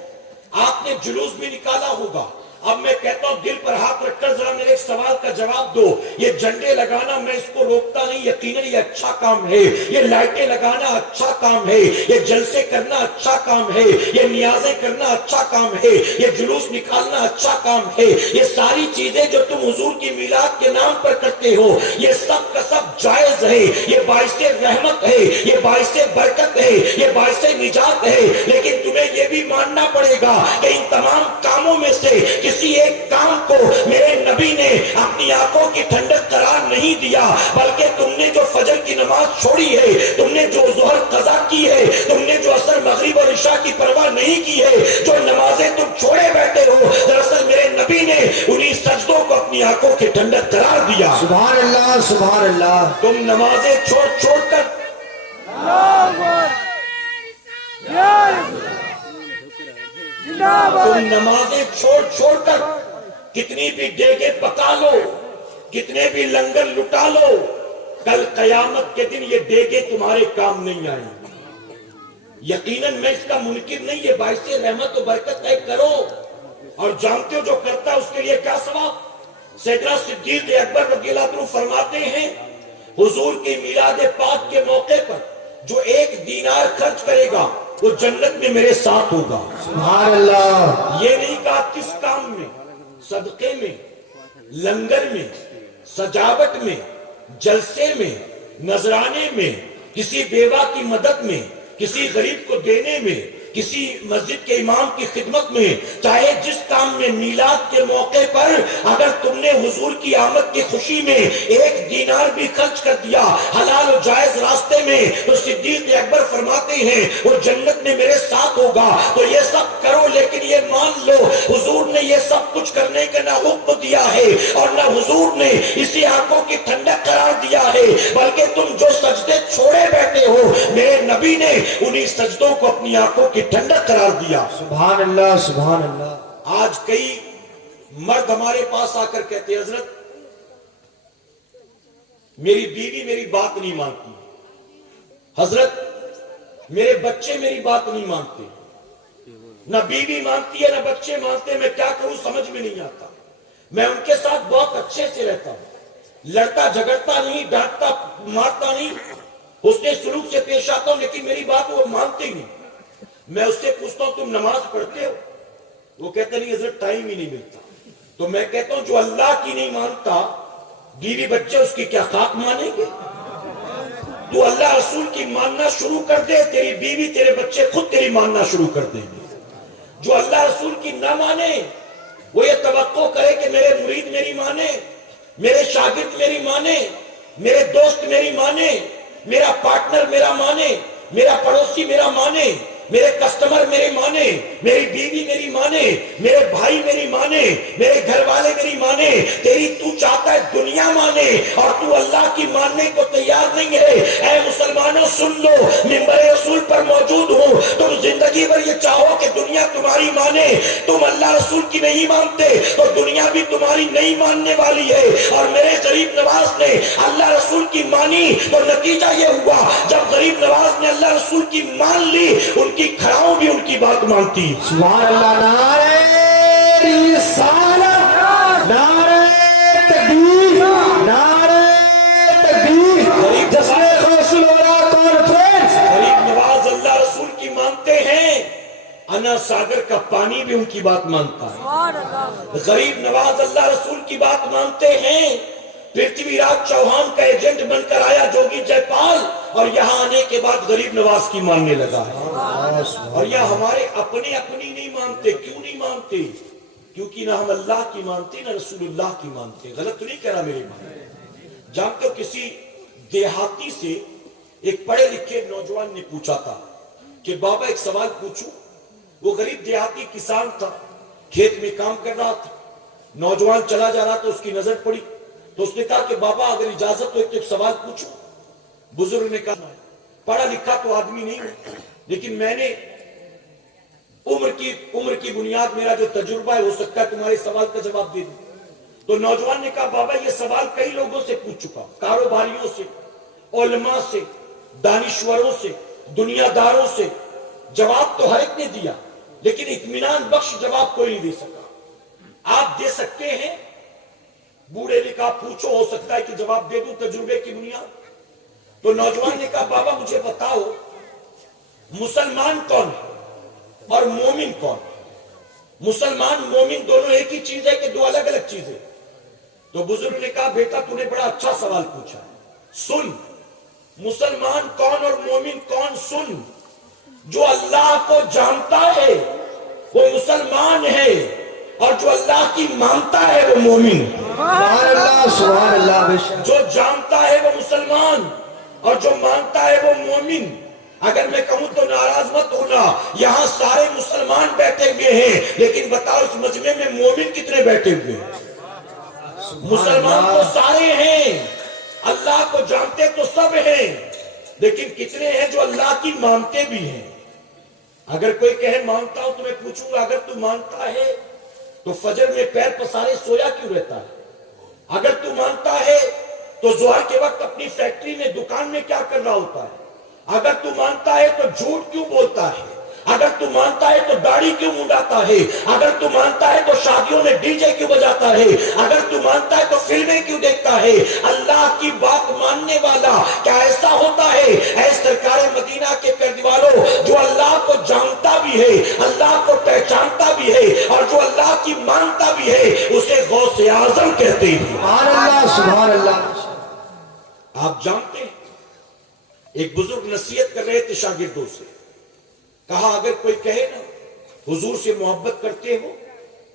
آپ نے جلوس بھی نکالا ہوگا، اب میں کہتا ہوں دل پر ہاتھ رکھ کر ذرا میرے ایک سوال کا جواب دو. یہ جھنڈے لگانا میں اس کو روکتا نہیں, یقیناً یہ اچھا کام ہے. یہ لائٹیں لگانا اچھا کام ہے. یہ جلسے کرنا اچھا کام ہے. یہ نیازیں کرنا اچھا کام ہے. یہ جلوس نکالنا اچھا کام ہے. یہ ساری چیزیں جو تم حضور کی میلاد کے نام پر کرتے ہو یہ سب کا سب جائز ہے. یہ باعث رحمت ہے, یہ باعث برکت ہے, یہ باعث نجات ہے. لیکن تمہیں یہ بھی ماننا پڑے گا کہ ان تمام کاموں میں سے کسی ایک کام کو میرے نبی نے اپنی آنکھوں کی ٹھنڈک قرار نہیں دیا, بلکہ تم نے جو فجر کی نماز چھوڑی ہے, تم نے جو ظہر قضا کی ہے, تم نے جو عصر مغرب اور عشاء کی پرواہ نہیں کی ہے, جو نمازیں تم چھوڑے بیٹھے ہو, دراصل میرے نبی نے انہی سجدوں کو اپنی آنکھوں کی ٹھنڈک قرار دیا. سبحان اللہ سبحان اللہ. تم نمازیں چھوڑ چھوڑ کر تم نمازیں چھوڑ چھوڑ کر کتنی بھی دیگیں پکا لو, کتنے بھی لنگر لٹا لو, کل قیامت کے دن یہ دیگیں تمہارے کام نہیں آئیں. یقیناً میں اس کا منکر نہیں, یہ باعث رحمت و برکت ہے, کرو. اور جانتے ہو جو کرتا ہے اس کے لیے کیا ثواب. سیدنا صدیق اکبر رضی اللہ عنہ فرماتے ہیں حضور کی میلاد پاک کے موقع پر جو 1 دینار خرچ کرے گا وہ جنت میں میرے ساتھ ہوگا. سبحان اللہ. یہ نہیں کہا کس کام میں, صدقے میں, لنگر میں, سجاوٹ میں, جلسے میں, نذرانے میں, کسی بیوہ کی مدد میں, کسی غریب کو دینے میں, کسی مسجد کے امام کی خدمت میں, چاہے جس کام میں میلاد کے موقع پر اگر تم نے حضور کی آمد کی خوشی میں 1 دینار بھی خرچ کر دیا حلال و جائز راستے میں, تو صدیق اکبر فرماتے ہیں وہ جنت میں میرے ساتھ ہوگا. تو یہ سب کرو, لیکن یہ مان لو حضور نے یہ سب کچھ کرنے کا نہ حکم دیا ہے اور نہ حضور نے اسی آنکھوں کی ٹھنڈک قرار دیا ہے, بلکہ تم جو سجدے چھوڑے بیٹھے ہو میرے نبی نے انہی سجدوں کو اپنی آنکھوں کی ٹھنڈک قرار دیا. سبحان اللہ سبحان اللہ. آج کئی مرد ہمارے پاس آ کر کہتے ہیں حضرت میری بیوی میری بات نہیں مانتی, حضرت میرے بچے میری بات نہیں مانتے, نہ بیوی مانتی ہے نہ بچے مانتے, میں کیا کروں سمجھ میں نہیں آتا. میں ان کے ساتھ بہت اچھے سے رہتا ہوں, لڑتا جھگڑتا نہیں, ڈانٹتا مارتا نہیں, اس نے سلوک سے پیش آتا ہوں, لیکن میری بات وہ مانتے ہی نہیں. میں اس سے پوچھتا ہوں تم نماز پڑھتے ہو, وہ کہتا نہیں حضرت ٹائم ہی نہیں ملتا. تو میں کہتا ہوں جو اللہ کی نہیں مانتا بیوی بچے اس کی کیا خاک مانیں گے. تو اللہ رسول کی ماننا شروع کر دے, تیری بیوی تیرے بچے خود تیری ماننا شروع کر دیں گے. جو اللہ رسول کی نہ مانے وہ یہ توقع کرے کہ میرے مرید میری مانے, میرے شاگرد میری مانے, میرے دوست میری مانے, میرا پارٹنر میرا مانے, میرا پڑوسی میرا مانے, میرے کسٹمر میری مانے, میری بیوی میری مانے, میرے بھائی میری مانے, میرے گھر والے میری مانے. تیری تو چاہتا ہے دنیا مانے اور تو اللہ کی ماننے کو تیار نہیں ہے. اے مسلمانوں سن لو, منبر رسول پر موجود ہوں, تم زندگی بھر یہ چاہو کہ دنیا تمہاری مانے, تم اللہ رسول کی نہیں مانتے تو دنیا بھی تمہاری نہیں ماننے والی ہے. اور میرے غریب نواز نے اللہ رسول کی مانی تو نتیجہ یہ ہوا جب غریب نواز نے اللہ رسول کی مان لی ان کی کھڑاؤں بھی ان کی بات مانتی. سبحان اللہ. نعرہ رسالت, نعرہ تکبیر, نعرہ تکبیر. جشن خوش الورا کانفرنس. غریب نواز اللہ رسول کی مانتے ہیں, انا ساگر کا پانی بھی ان کی بات مانتا ہے. غریب نواز اللہ رسول کی بات مانتے ہیں. پرتھوی راج چوہان کا ایجنٹ بن کر آیا جوگی جے پال اور یہاں آنے کے بعد غریب نواز کی ماننے لگا ہے. اور یہ ہمارے اپنے اپنی نہیں مانتے. کیوں نہیں مانتے؟ کیونکہ نہ ہم اللہ کی مانتے نہ رسول اللہ کی مانتے. غلط تو نہیں کہہ رہا میرے بھائی. جانتے ہو کسی دیہاتی سے ایک پڑھے لکھے نوجوان نے پوچھا تھا کہ بابا ایک سوال پوچھوں. وہ غریب دیہاتی کسان تھا, کھیت میں کام کر رہا تھا. نوجوان چلا جا رہا تو اس کی نظر پڑی تو اس نے کہا کہ بابا اگر اجازت ہو ایک سوال پوچھوں. بزرگ نے کہا پڑھا لکھا تو آدمی نہیں ہوں, لیکن میں نے عمر کی بنیاد میرا جو تجربہ ہے ہو سکتا ہے تمہارے سوال کا جواب دے دوں. تو نوجوان نے کہا بابا یہ سوال کئی لوگوں سے پوچھ چکا, کاروباریوں سے, علماء سے, دانشوروں سے, دنیا داروں سے. جواب تو ہر ایک نے دیا لیکن اطمینان بخش جواب کوئی نہیں دے سکا. آپ دے سکتے ہیں؟ بوڑھے نے کہا پوچھو، ہو سکتا ہے کہ جواب دے دوں تجربے کی بنیاد۔ تو نوجوان نے کہا بابا مجھے بتاؤ مسلمان کون ہے اور مومن کون ہے؟ مسلمان مومن دونوں ایک ہی چیز ہے کہ دو الگ الگ چیزیں؟ تو بزرگ نے کہا بیٹا تو نے بڑا اچھا سوال پوچھا، سن مسلمان کون اور مومن کون سن۔ جو اللہ کو جانتا ہے وہ مسلمان ہے، اور جو اللہ کی مانتا ہے وہ مومن۔ سبحان اللہ سبحان اللہ، بے شک۔ جو جانتا ہے وہ مسلمان اور جو مانتا ہے وہ مومن۔ اگر میں کہوں تو ناراض مت ہونا، یہاں سارے مسلمان بیٹھے ہوئے ہیں، لیکن بتاؤ اس مجمع میں مومن کتنے بیٹھے ہوئے ہیں؟ مسلمان تو سارے ہیں، اللہ کو جانتے تو سب ہیں، لیکن کتنے ہیں جو اللہ کی مانتے بھی ہیں؟ اگر کوئی کہے مانتا ہوں تو میں پوچھوں گا اگر تو مانتا ہے تو فجر میں پیر پسارے سویا کیوں رہتا ہے؟ اگر تو مانتا ہے تو ظہر کے وقت اپنی فیکٹری میں دکان میں کیا کر رہا ہوتا ہے؟ اگر تو مانتا ہے تو جھوٹ کیوں بولتا ہے؟ اگر تو مانتا ہے تو داڑھی کیوں منڈاتا ہے؟ اگر تو مانتا ہے تو شادیوں میں ڈی جے کیوں بجاتا ہے؟ اگر تو مانتا ہے تو فلمیں کیوں دیکھتا ہے؟ اللہ کی بات ماننے والا کیا ایسا ہوتا ہے؟ اے سرکار مدینہ کے پیروانوں، جو اللہ کو جانتا بھی ہے، اللہ کو پہچانتا بھی ہے، اور جو اللہ کی مانتا بھی ہے، اسے غوث اعظم کہتے ہیں۔ سبحان اللہ سبحان اللہ۔ آپ جانتے ہیں ایک بزرگ نصیحت کر رہے تھے شاگردوں سے، کہا اگر کوئی کہے نا حضور سے محبت کرتے ہو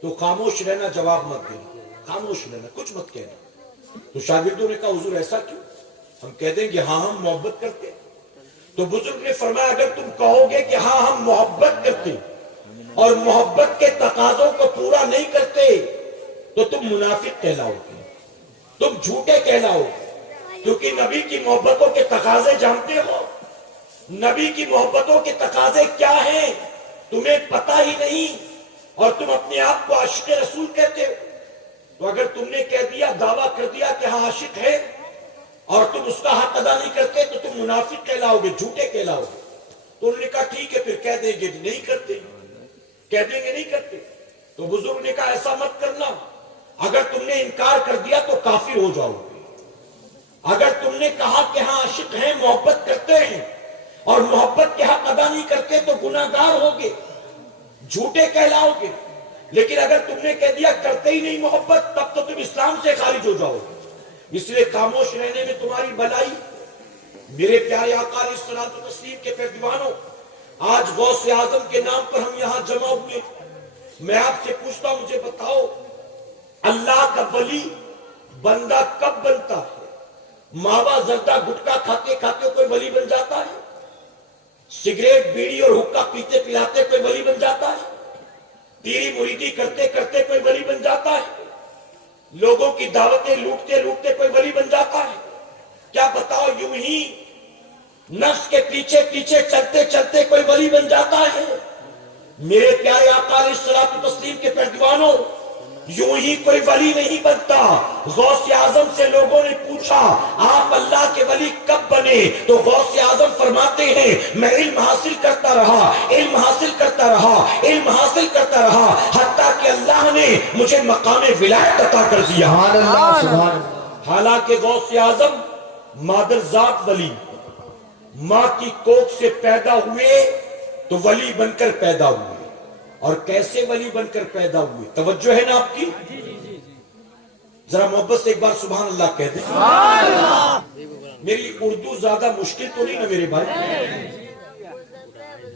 تو خاموش رہنا، جواب مت دینا، خاموش رہنا، کچھ مت کہنا۔ تو شاگردوں نے کہا حضور ایسا کیوں؟ ہم کہہ دیں گے ہاں ہم محبت کرتے ہیں۔ تو بزرگ نے فرمایا اگر تم کہو گے کہ ہاں ہم محبت کرتے اور محبت کے تقاضوں کو پورا نہیں کرتے تو تم منافق کہلاؤ گے، تم جھوٹے کہلاؤ گے، کیونکہ نبی کی محبتوں کے تقاضے جانتے ہو؟ نبی کی محبتوں کے تقاضے کیا ہیں تمہیں پتہ ہی نہیں، اور تم اپنے آپ کو عاشق رسول کہتے ہو۔ تو اگر تم نے کہہ دیا، دعویٰ کر دیا کہ ہاں عاشق ہے، اور تم اس کا حق ادا نہیں کرتے تو تم منافق کہلاؤ گے، جھوٹے کہلاؤ گے۔ تو انہوں نے کہا ٹھیک ہے پھر کہہ دیں گے نہیں کرتے، کہہ دیں گے نہیں کرتے۔ تو بزرگ نے کہا ایسا مت کرنا، اگر تم نے انکار کر دیا تو کافر ہو جاؤ گے۔ اگر تم نے کہا کہ ہاں عاشق ہیں، محبت کرتے ہیں، اور محبت کے حق ادا نہیں کرتے تو گناہگار ہوگے، جھوٹے کہلاؤ گے۔ لیکن اگر تم نے کہہ دیا کرتے ہی نہیں محبت، تب تو تم اسلام سے خارج ہو جاؤ گے۔ اس لیے خاموش رہنے میں تمہاری بھلائی۔ میرے پیارے آقا علیہ الصلوۃ والتسلیم کے پیروانوں، آج غوث اعظم کے نام پر ہم یہاں جمع ہوئے۔ میں آپ سے پوچھتا ہوں، مجھے بتاؤ اللہ کا ولی بندہ کب بنتا ہے؟ ماوا زردہ گٹکا کھاتے کھاتے کوئی ولی بن جاتا ہے؟ سگریٹ بیڑی اور حقہ پیتے پلاتے کوئی ولی بن جاتا ہے؟ پیری مریدی کرتے کرتے کوئی ولی بن جاتا ہے؟ لوگوں کی دعوتیں لوٹتے لوٹتے کوئی ولی بن جاتا ہے؟ کیا بتاؤ یوں ہی نفس کے پیچھے پیچھے چلتے چلتے کوئی ولی بن جاتا ہے؟ میرے پیارے آقا علیہ الصلوۃ والتسلیم کے پیروانوں، یوں ہی کوئی ولی نہیں بنتا۔ غوث اعظم سے لوگوں نے پوچھا آپ اللہ کے ولی کب بنے؟ تو غوث اعظم فرماتے ہیں میں علم حاصل کرتا رہا، علم حاصل کرتا رہا، علم حاصل کرتا رہا، حتیٰ کہ اللہ نے مجھے مقام ولایت عطا کر دیا۔ سبحان اللہ سبحان اللہ۔ حالانکہ غوث اعظم مادر ذات ولی، ماں کی کوکھ سے پیدا ہوئے تو ولی بن کر پیدا ہوئے۔ اور کیسے ولی بن کر پیدا ہوئے؟ توجہ ہے نا آپ کی؟ ذرا محبت سے ایک بار سبحان اللہ کہہ دیں۔ میری اردو زیادہ مشکل تو نہیں نا میرے بھائی؟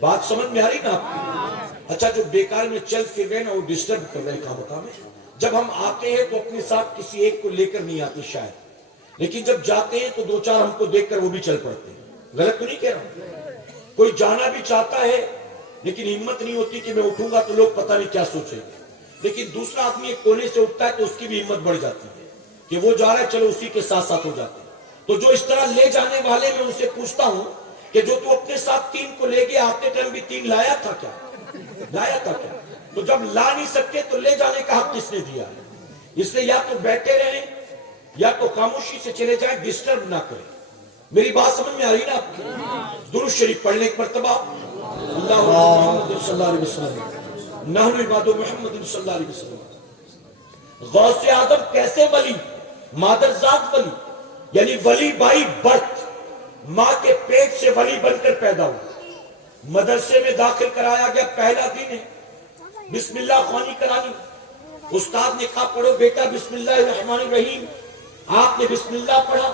بات سمجھ میں آ رہی نا آپ کی؟ اچھا جو بیکار میں چل پھر رہے نا وہ ڈسٹرب کر رہے کام بتا میں۔ جب ہم آتے ہیں تو اپنے ساتھ کسی ایک کو لے کر نہیں آتے شاید، لیکن جب جاتے ہیں تو دو چار ہم کو دیکھ کر وہ بھی چل پڑتے ہیں۔ غلط تو نہیں کہہ رہا؟ کوئی جانا بھی چاہتا ہے لیکن ہمت نہیں ہوتی کہ میں اٹھوں گا تو لوگ پتہ نہیں کیا سوچیں گے، لیکن دوسرا آدمی ایک کونے سے اٹھتا ہے تو اس کی بھی ہمت بڑھ جاتی ہے کہ وہ جا رہا ہے چلو اسی کے ساتھ ساتھ ہو جاتے ہیں۔ تو جو اس طرح لے جانے والے میں ان سے پوچھتا ہوں کہ جو تو اپنے ساتھ 3 کو لے گیا آتے ٹائم بھی 3 لایا تھا کیا؟ لایا تھا کیا؟ تو جب لا نہیں سکتے تو لے جانے کا حق کس نے دیا ہے؟ اس لیے یا تو بیٹھے رہیں یا تو خاموشی سے چلے جائیں، ڈسٹرب نہ کریں۔ میری بات سمجھ میں آ رہی نا آپ کی؟ درود شریف پڑھنے ایک مرتبہ اللہ محمد صلی اللہ علیہ وسلم، نحن عباد محمد صلی اللہ علیہ وسلم۔ غوث اعظم کیسے ولی؟ مادرزاد ولی، یعنی ولی بائی برتھ، ماں کے پیٹ سے ولی بن کر پیدا ہوا۔ مدرسے میں داخل کرایا گیا، پہلا دن ہے، بسم اللہ خوانی کرانی۔ استاد نے کہا پڑھو بیٹا بسم اللہ الرحمن الرحیم۔ آپ نے بسم اللہ پڑھا،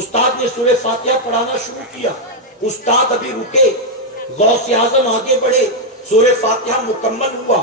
استاد نے سورہ فاتحہ پڑھانا شروع کیا۔ استاد ابھی رکے، غوث اعظم آگے بڑھے، سورہ فاتحہ مکمل ہوا،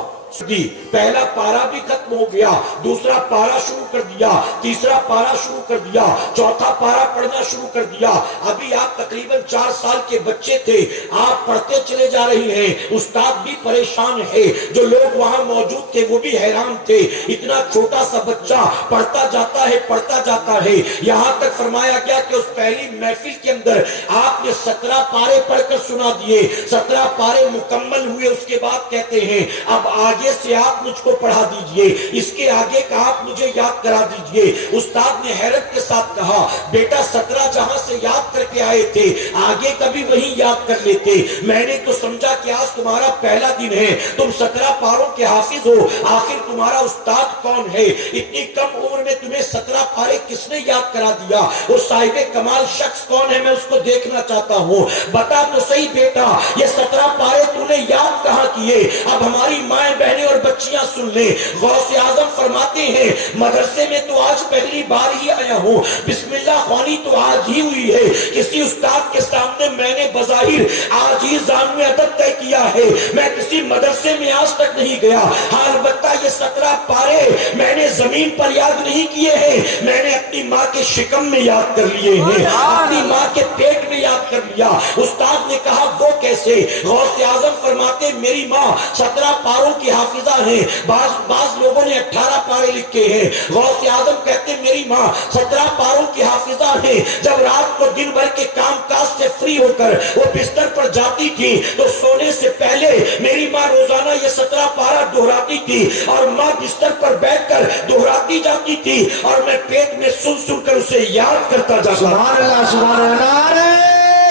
پہلا پارا بھی ختم ہو گیا، دوسرا پارا شروع کر دیا، تیسرا پارا شروع کر دیا، چوتھا پارا پڑھنا شروع کر دیا۔ ابھی آپ تقریباً 4 سال کے بچے تھے، آپ پڑھتے چلے جا رہے ہیں، استاد بھی پریشان ہے، جو لوگ وہاں موجود تھے وہ بھی حیران تھے، اتنا چھوٹا سا بچہ پڑھتا جاتا ہے پڑھتا جاتا ہے۔ یہاں تک فرمایا گیا کہ اس پہلی محفل کے اندر آپ نے 17 پارے پڑھ کر سنا دیے، 17 پارے مکمل ہوئے۔ اس کے بعد کہتے ہیں اب آگے سے آپ مجھ کو پڑھا دیجئے، اس کے آگے کا آپ مجھے یاد کرا دیجئے۔ استاد نے حیرت کے ساتھ کہا بیٹا 17 جہاں سے یاد کر کے آئے تھے، آگے کبھی وہی یاد کر لیتے، میں نے تو سمجھا کہ آج تمہارا پہلا دن ہے، تم 17 پاروں کے حافظ ہو، آخر تمہارا استاد کون ہے؟ اتنی کم عمر میں تمہیں 17 پارے کس نے یاد کرا دیا؟ وہ صاحب کمال شخص کون ہے؟ میں اس کو دیکھنا چاہتا ہوں، بتا تو صحیح بیٹا یہ 17 پارے تو نے یاد کہاں کیے؟ اب ہماری مائیں بہنیں اور بچیاں سن لیں، غوث اعظم فرماتے ہیں مدرسے میں تو آج پہلی بار ہی آیا ہوں، بسم اللہ خوانی تو آج ہی ہوئی ہے، کسی استاد کے سامنے میں نے بظاہر آج ہی زانو ادب طے کیا ہے، میں کسی مدرسے میں آج تک نہیں گیا، ہاں البتہ یہ 17 پارے میں نے زمین پر یاد نہیں کیے ہیں، میں نے اپنی ماں کے شکم میں یاد کر لیے ہیں، اپنی ماں کے پیٹ میں یاد کر لیا۔ استاد نے کہا وہ کیسے؟ غوث اعظم فرماتے میری ماں 17 پاروں کی حافظہ ہیں، بعض لوگوں نے 18 پارے لکھے ہیں۔ غوث اعظم کہتے میری ماں 17 پاروں کی حافظہ ہیں، جب رات کو دن بھر کے کام کاج سے فری ہو کر وہ بستر پر جاتی تھی تو سونے سے پہلے میری ماں روزانہ یہ 17 پارہ دہراتی تھی، اور ماں بستر پر بیٹھ کر دہراتی جاتی تھی اور میں پیٹ میں سن سن کر اسے یاد کرتا جاتا۔ سبحان اللہ سبحان اللہ، نعرہ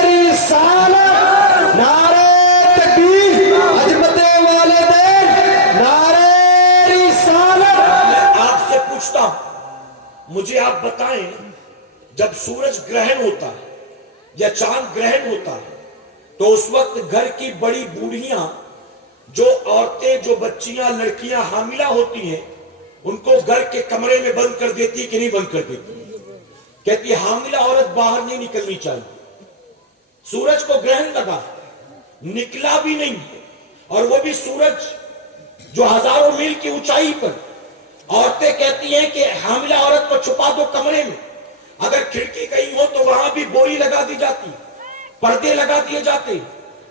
رسالت، نعرہ تکبیر، عظمت والدین، نعرہ رسالت۔ میں آپ سے پوچھتا ہوں، مجھے آپ بتائیں جب سورج گرہن ہوتا ہے یا چاند گرہن ہوتا ہے تو اس وقت گھر کی بڑی بوڑھیاں، جو عورتیں، جو بچیاں، لڑکیاں حاملہ ہوتی ہیں، ان کو گھر کے کمرے میں بند کر دیتی کہ نہیں بند کر دیتی؟ کہتی حاملہ عورت باہر نہیں نکلنی چاہیے، سورج کو گرہن لگا، نکلا بھی نہیں، اور وہ بھی سورج جو ہزاروں میل کی اونچائی پر۔ عورتیں کہتی ہیں کہ حاملہ عورت کو چھپا دو کمرے میں، اگر کھڑکی کہیں ہو تو وہاں بھی بوری لگا دی جاتی، پردے لگا دیے جاتے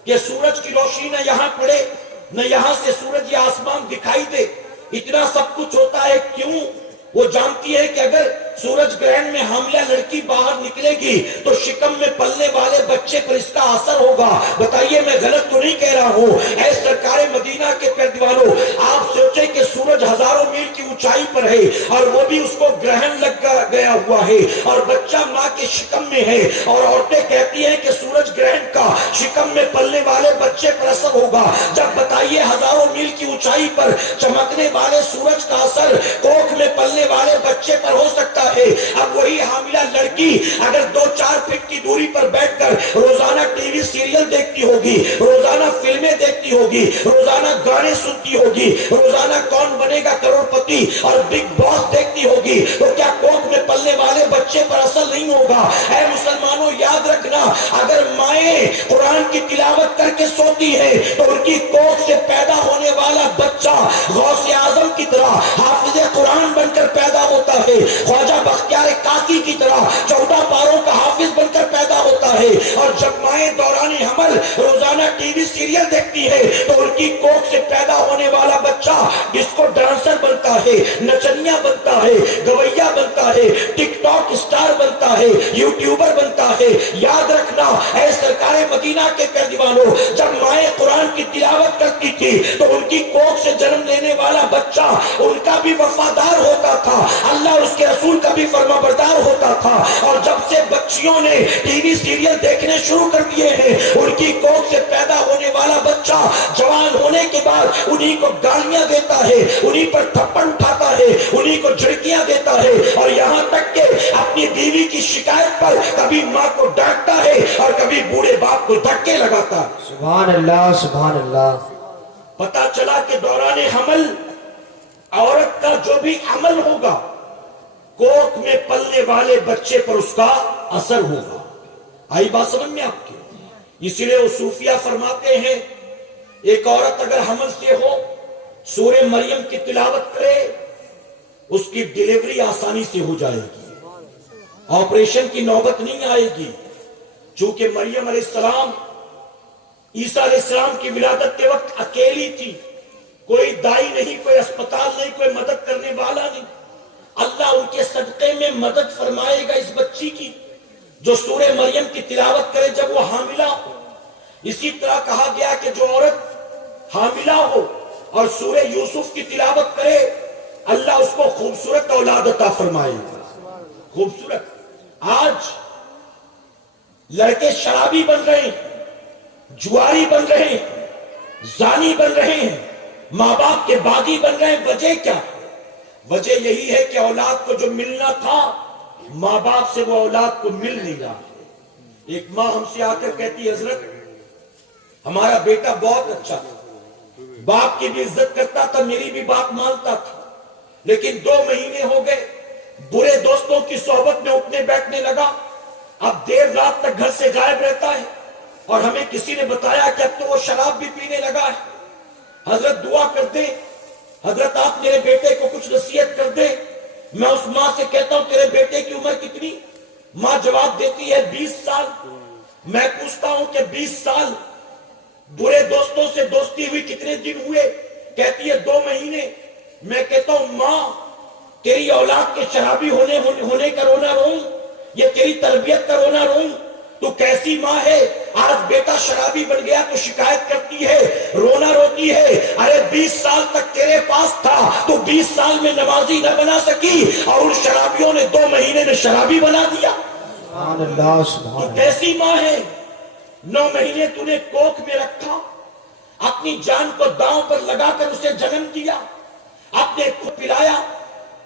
کہ سورج کی روشنی نہ یہاں پڑے نہ یہاں سے سورج یا آسمان دکھائی دے۔ اتنا سب کچھ ہوتا ہے کیوں؟ وہ جانتی ہے کہ اگر سورج گرہن میں حاملہ لڑکی باہر نکلے گی تو شکم میں پلنے والے بچے پر اس کا اثر ہوگا۔ بتائیے میں غلط تو نہیں کہہ رہا ہوں؟ اے سرکار مدینہ کے پیروانوں، آپ سوچیں کہ سورج ہزاروں میل کی اونچائی پر ہے اور وہ بھی اس کو گرہن لگ گیا ہوا ہے اور بچہ ماں کے شکم میں ہے، اور عورتیں کہتی ہیں کہ سورج گرہن کا شکم میں پلنے والے بچے پر اثر ہوگا۔ جب بتائیے ہزاروں میل کی اونچائی پر چمکنے والے سورج کا اثر کوکھ میں پلنے والے بچے پر ہو سکتا ہے، اب وہی حاملہ لڑکی اگر 2-4 فٹ کی دوری پر بیٹھ کر روزانہ ٹی وی سیریل دیکھتی ہوگی، روزانہ فلمیں دیکھتی ہوگی، روزانہ گانے سنتی ہوگی، روزانہ کون بنے گا کروڑ پتی اور بگ باس دیکھتی ہوگی، تو کیا کوکھ میں پلنے والے بچے پر اثر نہیں ہوگا؟ اے مسلمانوں یاد رکھنا، اگر مائیں قرآن کی تلاوت کر کے سوتی ہیں تو ان کی کوکھ سے پیدا ہونے والا بچہ غوث اعظم کی طرح حافظ قرآن بن کر پیدا ہوتا ہے، خواجہ بختیار کاکی کی طرح 14 پاروں کا حافظ بن کر پیدا ہوتا ہے۔ اور جب مائیں دوران حمل روزانہ ٹی وی سیریل دیکھتی ہے تو ان کی کوکھ سے پیدا ہونے والا بچہ ڈسکو ڈانسر بنتا ہے، نچنیا بنتا ہے، گویا بنتا ہے، ٹک ٹاک اسٹار بنتا ہے، یوٹیوبر بنتا ہے۔ یاد رکھنا اے سرکار مدینہ کے پیروانوں، جب مائیں قرآن کی تلاوت کرتی تھی تو ان کی کوکھ سے جنم لینے والا بچہ ان کا بھی وفادار ہوتا تھا، اللہ اور اس کے رسول کا بھی فرما بردار ہوتا تھا۔ اور جب سے بچیوں نے ٹی وی سیریل دیکھنے شروع کر دیے ہیں، ان کی کوکھ سے پیدا ہونے والا بچہ جوان ہونے کے بعد انہی کو گالیاں دیتا ہے, انہی پر تھپڑ اٹھاتا ہے, انہی کو جھڑکیاں دیتا ہے, اور یہاں تک کہ اپنی بیوی کی شکایت پر کبھی ماں کو ڈانٹتا ہے اور کبھی بوڑھے باپ کو دھکے لگاتا ہے. سبحان اللہ سبحان اللہ. پتا چلا کہ دوران حمل عورت کا جو بھی عمل ہوگا کوکھ میں پلنے والے بچے پر اس کا اثر ہوگا. آئی بات سمجھ میں آپ کی؟ اسی لیے وہ صوفیہ فرماتے ہیں ایک عورت اگر حمل سے ہو سورہ مریم کی تلاوت کرے اس کی ڈیلیوری آسانی سے ہو جائے گی, آپریشن کی نوبت نہیں آئے گی. چونکہ مریم علیہ السلام عیسیٰ علیہ السلام کی ولادت کے وقت اکیلی تھی, کوئی دائی نہیں, کوئی اسپتال نہیں, کوئی مدد کرنے والا نہیں. اللہ ان کے صدقے میں مدد فرمائے گا اس بچی کی جو سورہ مریم کی تلاوت کرے جب وہ حاملہ ہو. اسی طرح کہا گیا کہ جو عورت حاملہ ہو اور سورہ یوسف کی تلاوت کرے اللہ اس کو خوبصورت اولاد عطا فرمائے گا. خوبصورت. آج لڑکے شرابی بن رہے ہیں, جواری بن رہے ہیں, زانی بن رہے ہیں, ماں باپ کے باغی بن رہے ہیں. وجہ کیا؟ وجہ یہی ہے کہ اولاد کو جو ملنا تھا ماں باپ سے وہ اولاد کو مل نہیں رہا. ایک ماں ہم سے آ کر کہتی حضرت ہمارا بیٹا بہت اچھا تھا, باپ کی بھی عزت کرتا تھا, میری بھی بات مانتا تھا, لیکن 2 مہینے ہو گئے برے دوستوں کی صحبت میں اٹھنے بیٹھنے لگا, اب دیر رات تک گھر سے غائب رہتا ہے, اور ہمیں کسی نے بتایا کہ اب تو وہ شراب بھی پینے لگا ہے. حضرت دعا کر دیں, حضرت آپ میرے بیٹے کو کچھ نصیحت کر دیں. میں اس ماں سے کہتا ہوں تیرے بیٹے کی عمر کتنی؟ ماں جواب دیتی ہے 20 سال. میں پوچھتا ہوں کہ 20 سال برے دوستوں سے دوستی ہوئی کتنے دن ہوئے؟ کہتی ہے 2 مہینے. میں کہتا ہوں ماں تیری اولاد کے شرابی ہونے کا رونا رون, یہ تیری تربیت کا رونا رون, تو کیسی ماں ہے؟ آج بیٹا شرابی بن گیا تو شکایت کرتی ہے, رونا روتی ہے. ارے 20 سال تک تیرے پاس تھا تو 20 سال میں نمازی نہ بنا سکی اور ان شرابیوں نے 2 مہینے میں شرابی بنا دیا. سبحان اللہ سبحان تو اللہ. کیسی ماں ہے؟ 9 مہینے تو نے کوکھ میں رکھا, اپنی جان کو داؤں پر لگا کر اسے جنم دیا, اپنے کو پلایا,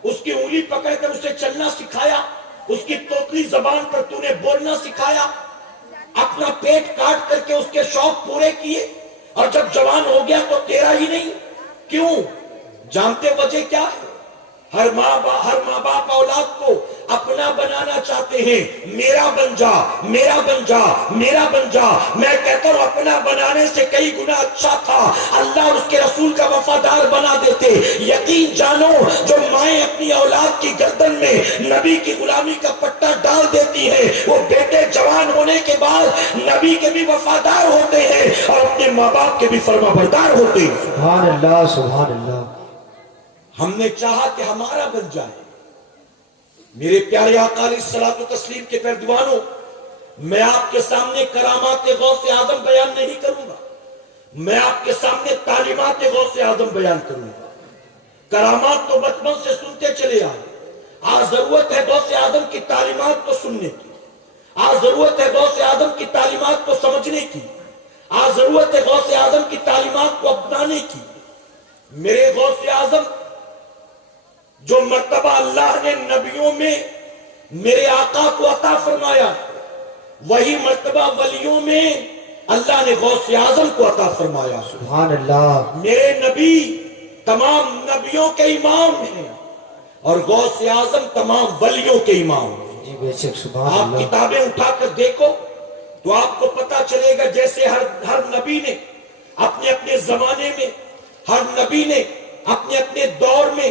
اس کی انگلی پکڑ کر اسے چلنا سکھایا, اس کی توتلی زبان پر تو نے بولنا سکھایا, اپنا پیٹ کاٹ کر کے اس کے شوق پورے کیے, اور جب جوان ہو گیا تو تیرا ہی نہیں. کیوں؟ جانتے وجہ کیا ہے؟ ہر ماں باپ اولاد کو اپنا بنانا چاہتے ہیں, میرا بن جا, میرا بن جا, میرا بن جا. میں کہتا ہوں اپنا بنانے سے کئی گنا اچھا تھا اللہ اور اس کے رسول کا وفادار بنا دیتے. یقین جانو جو مائیں اپنی اولاد کی گردن میں نبی کی غلامی کا پٹا ڈال دیتی ہیں وہ بیٹے جوان ہونے کے بعد نبی کے بھی وفادار ہوتے ہیں اور اپنے ماں باپ کے بھی فرما بردار ہوتے ہیں. سبحان اللہ سبحان اللہ. ہم نے چاہا کہ ہمارا بن جائے. میرے پیارے آقا علیہ الصلوۃ والتسلیم کے پیروانوں, میں آپ کے سامنے کرامات غوث اعظم بیان نہیں کروں گا, میں آپ کے سامنے تعلیمات غوث اعظم بیان کروں گا. کرامات تو بچپن سے سنتے چلے آئے, آج ضرورت ہے غوث اعظم کی تعلیمات کو سننے کی, آج ضرورت ہے غوث اعظم کی تعلیمات کو سمجھنے کی, آج ضرورت ہے غوث اعظم کی تعلیمات کو اپنانے کی. میرے غوث اعظم جو مرتبہ اللہ نے نبیوں میں میرے آقا کو عطا فرمایا وہی مرتبہ ولیوں میں اللہ نے غوث اعظم کو عطا فرمایا. سبحان اللہ. میرے نبی تمام نبیوں کے امام ہیں اور غوث اعظم تمام ولیوں کے امام ہیں. جی بے شک سبحان آپ اللہ. کتابیں اٹھا کر دیکھو تو آپ کو پتا چلے گا جیسے ہر نبی نے اپنے اپنے زمانے میں, ہر نبی نے اپنے اپنے دور میں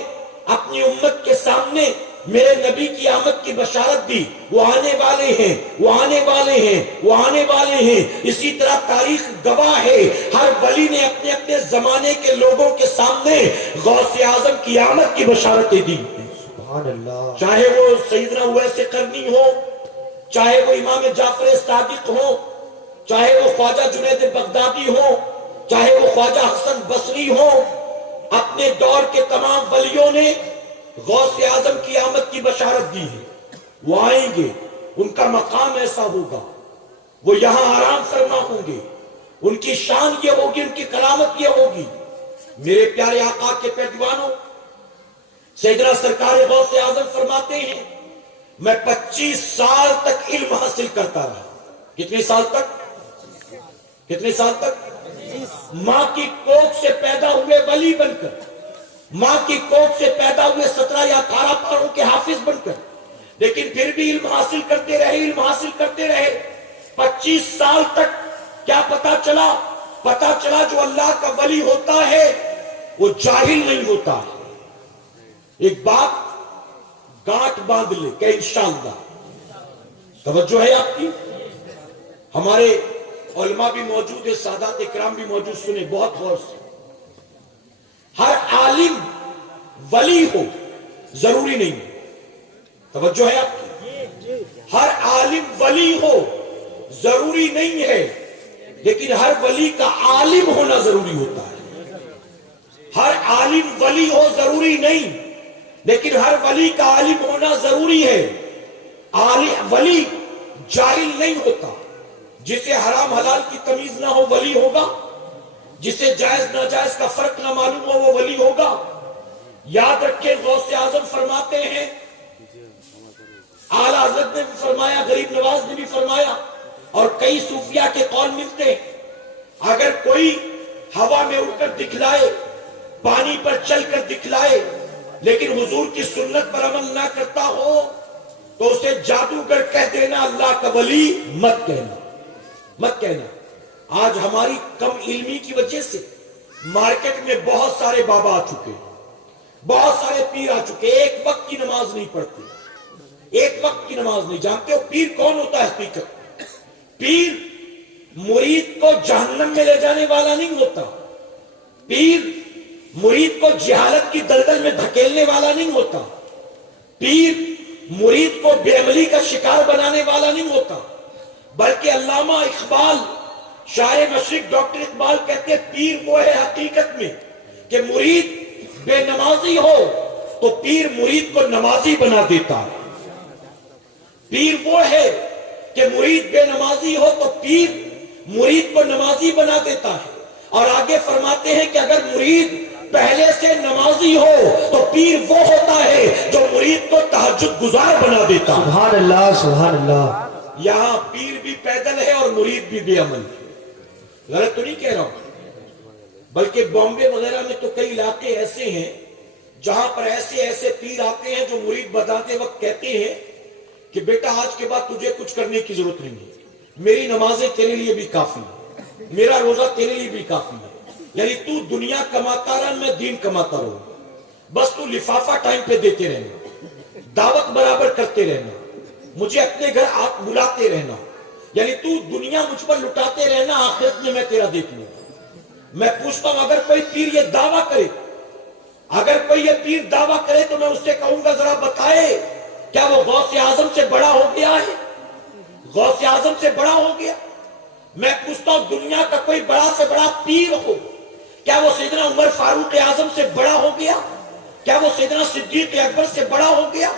اپنی امت کے سامنے میرے نبی کی آمد کی بشارت دی. وہ آنے والے ہیں, وہ آنے والے ہیں, وہ آنے والے ہیں. اسی طرح تاریخ گواہ ہے ہر ولی نے اپنے اپنے زمانے کے لوگوں کے سامنے غوث اعظم کی آمد کی بشارتیں دی. سبحان اللہ. چاہے وہ سیدنا اویس قرنی ہو, چاہے وہ امام جعفر صادق ہو, چاہے وہ خواجہ جنید بغدادی ہو, چاہے وہ خواجہ حسن بصری ہو, اپنے دور کے تمام ولیوں نے غوث اعظم کی آمد کی بشارت دی ہے. وہ آئیں گے, ان کا مقام ایسا ہوگا, وہ یہاں آرام فرما ہوں گے, ان کی شان یہ ہوگی, ان کی کرامت یہ ہوگی میرے پیارے آقا کے پیروانوں، سیدنا سرکار غوث اعظم فرماتے ہیں میں 25 سال تک علم حاصل کرتا رہا۔ کتنے سال تک؟ کتنے سال تک؟ ماں کی کوکھ سے پیدا ہوئے ولی بن کر، ماں کی کوکھ سے پیدا ہوئے 17 یا 18 پاروں کے حافظ بن کر، لیکن پھر بھی علم حاصل کرتے رہے، علم حاصل کرتے رہے 25 سال تک۔ کیا پتا چلا؟ پتا چلا جو اللہ کا ولی ہوتا ہے وہ جاہل نہیں ہوتا۔ ایک بات گانٹ باندھ لے کہ انشاءاللہ، توجہ ہے آپ کی؟ ہمارے علماء بھی موجود ہے، سادات اکرام بھی موجود، سنیں بہت غور سے۔ ہر عالم ولی ہو ضروری نہیں ہے، توجہ ہے آپ کی؟ ہر عالم ولی ہو ضروری نہیں ہے، لیکن ہر ولی کا عالم ہونا ضروری ہوتا ہے۔ ہر عالم ولی ہو ضروری نہیں، لیکن ہر ولی کا عالم ہونا ضروری ہے۔ ولی جاہل نہیں ہوتا۔ جسے حرام حلال کی تمیز نہ ہو ولی ہوگا، جسے جائز ناجائز کا فرق نہ معلوم ہو وہ ولی ہوگا۔ یاد رکھیں غوث اعظم فرماتے ہیں، اعلیٰ حضرت نے بھی فرمایا، غریب نواز نے بھی فرمایا، اور کئی صوفیاء کے قول ملتے ہیں، اگر کوئی ہوا میں اڑ کر دکھلائے، پانی پر چل کر دکھلائے، لیکن حضور کی سنت پر عمل نہ کرتا ہو تو اسے جادوگر کہہ دینا، اللہ کا ولی مت کہنا، مت کہنا۔ آج ہماری کم علمی کی وجہ سے مارکیٹ میں بہت سارے بابا آ چکے، بہت سارے پیر آ چکے، ایک وقت کی نماز نہیں پڑھتے، ایک وقت کی نماز نہیں۔ جانتے ہو پیر کون ہوتا ہے؟ اسپیکر۔ پیر مرید کو جہنم میں لے جانے والا نہیں ہوتا، پیر مرید کو جہالت کی دلدل میں دھکیلنے والا نہیں ہوتا، پیر مرید کو بے عملی کا شکار بنانے والا نہیں ہوتا، بلکہ علامہ اقبال، شاعر مشرق ڈاکٹر اقبال کہتے ہیں پیر وہ ہے حقیقت میں کہ مرید بے نمازی ہو تو پیر مرید کو نمازی بنا دیتا ہے۔ پیر وہ ہے کہ مرید بے نمازی ہو تو پیر مرید کو نمازی بنا دیتا ہے۔ اور آگے فرماتے ہیں کہ اگر مرید پہلے سے نمازی ہو تو پیر وہ ہوتا ہے جو مرید کو تہجد گزار بنا دیتا ہے۔ سبحان اللہ، سبحان اللہ۔ یہاں پیر بھی پیدل ہے اور مرید بھی بے عمل ہے۔ غلط تو نہیں کہہ رہا ہوں، بلکہ بامبے وغیرہ میں تو کئی علاقے ایسے ہیں جہاں پر ایسے پیر آتے ہیں جو مرید بتاتے وقت کہتے ہیں کہ بیٹا آج کے بعد تجھے کچھ کرنے کی ضرورت نہیں ہے، میری نمازیں تیرے لیے بھی کافی ہے، میرا روزہ تیرے لیے بھی کافی ہے، یعنی تو دنیا کماتا رہا، میں دین کماتا رہوں، بس تو لفافہ ٹائم پہ دیتے رہنا، دعوت برابر کرتے رہنا، مجھے اپنے گھر آپ بلاتے رہنا، یعنی تو دنیا مجھ پر لٹاتے رہنا، آخرت میں تیرا دیکھ لوں گا۔ میں پوچھتا ہوں اگر کوئی پیر یہ دعویٰ کرے، اگر کوئی یہ پیر دعویٰ کرے تو میں اس سے کہوں گا ذرا بتائے کیا وہ غوث اعظم سے بڑا ہو گیا ہے؟ غوث اعظم سے بڑا ہو گیا؟ میں پوچھتا ہوں دنیا کا کوئی بڑا سے بڑا پیر ہو، کیا وہ سیدنا عمر فاروق اعظم سے بڑا ہو گیا؟ کیا وہ سیدنا صدیق اکبر سے بڑا ہو گیا؟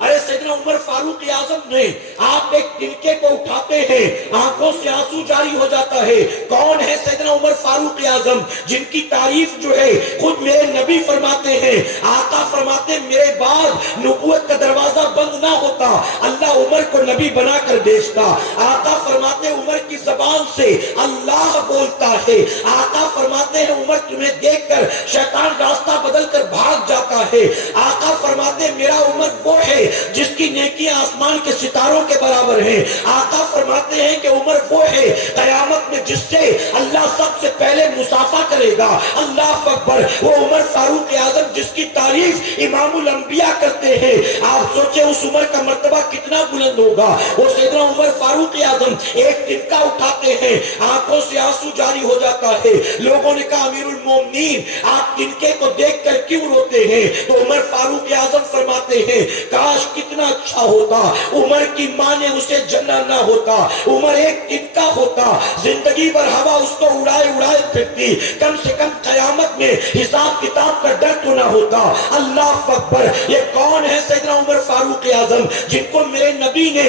ارے سیدنا عمر فاروق اعظم نے آپ ایک تنکے کو اٹھاتے ہیں، آنکھوں سے آنسو جاری ہو جاتا ہے۔ کون ہے سیدنا عمر فاروق اعظم جن کی تعریف جو ہے خود میرے نبی فرماتے ہیں، آقا فرماتے ہیں میرے بعد نبوت کا دروازہ بند نہ ہوتا، اللہ عمر کو نبی بنا کر بھیجتا۔ آقا فرماتے ہیں عمر کی زبان سے اللہ بولتا ہے، آقا فرماتے ہیں عمر تمہیں دیکھ کر شیطان راستہ بدل کر بھاگ جاتا ہے۔ آقا فرماتے ہیں میرا عمر وہ ہے جس کی نیکیاں آسمان کے ستاروں کے برابر ہیں۔ آقا فرماتے ہیں کہ عمر وہ ہے قیامت میں جس سے اللہ سب سے پہلے مصافحہ کرے گا، اللہ اکبر، وہ عمر فاروق اعظم جس کی تعریف امام الانبیاء کرتے ہیں۔ آپ سوچیں اس عمر کا مرتبہ کتنا بلند ہوگا۔ وہ سیدنا عمر فاروق اعظم ایک تنکا اٹھاتے ہیں، آنکھوں سے آنسو جاری ہو جاتا ہے۔ لوگوں نے کہا امیر المومنین آپ تنکے کو دیکھ کر کیوں روتے ہیں؟ تو عمر فاروق اعظم فرماتے ہیں کاش کتنا اچھا ہوتا عمر کی ماں نے اسے جنا نہ ہوتا، عمر ایک تنکا ہوتا، زندگی بھر ہوا اس کو اڑائے اڑائے پھرتی، کم سے کم قیامت میں حساب کتاب کا ڈر تو نہ ہوتا۔ اللہ اکبر، یہ کون ہے سیدنا عمر فاروق اعظم جن کو میرے نبی نے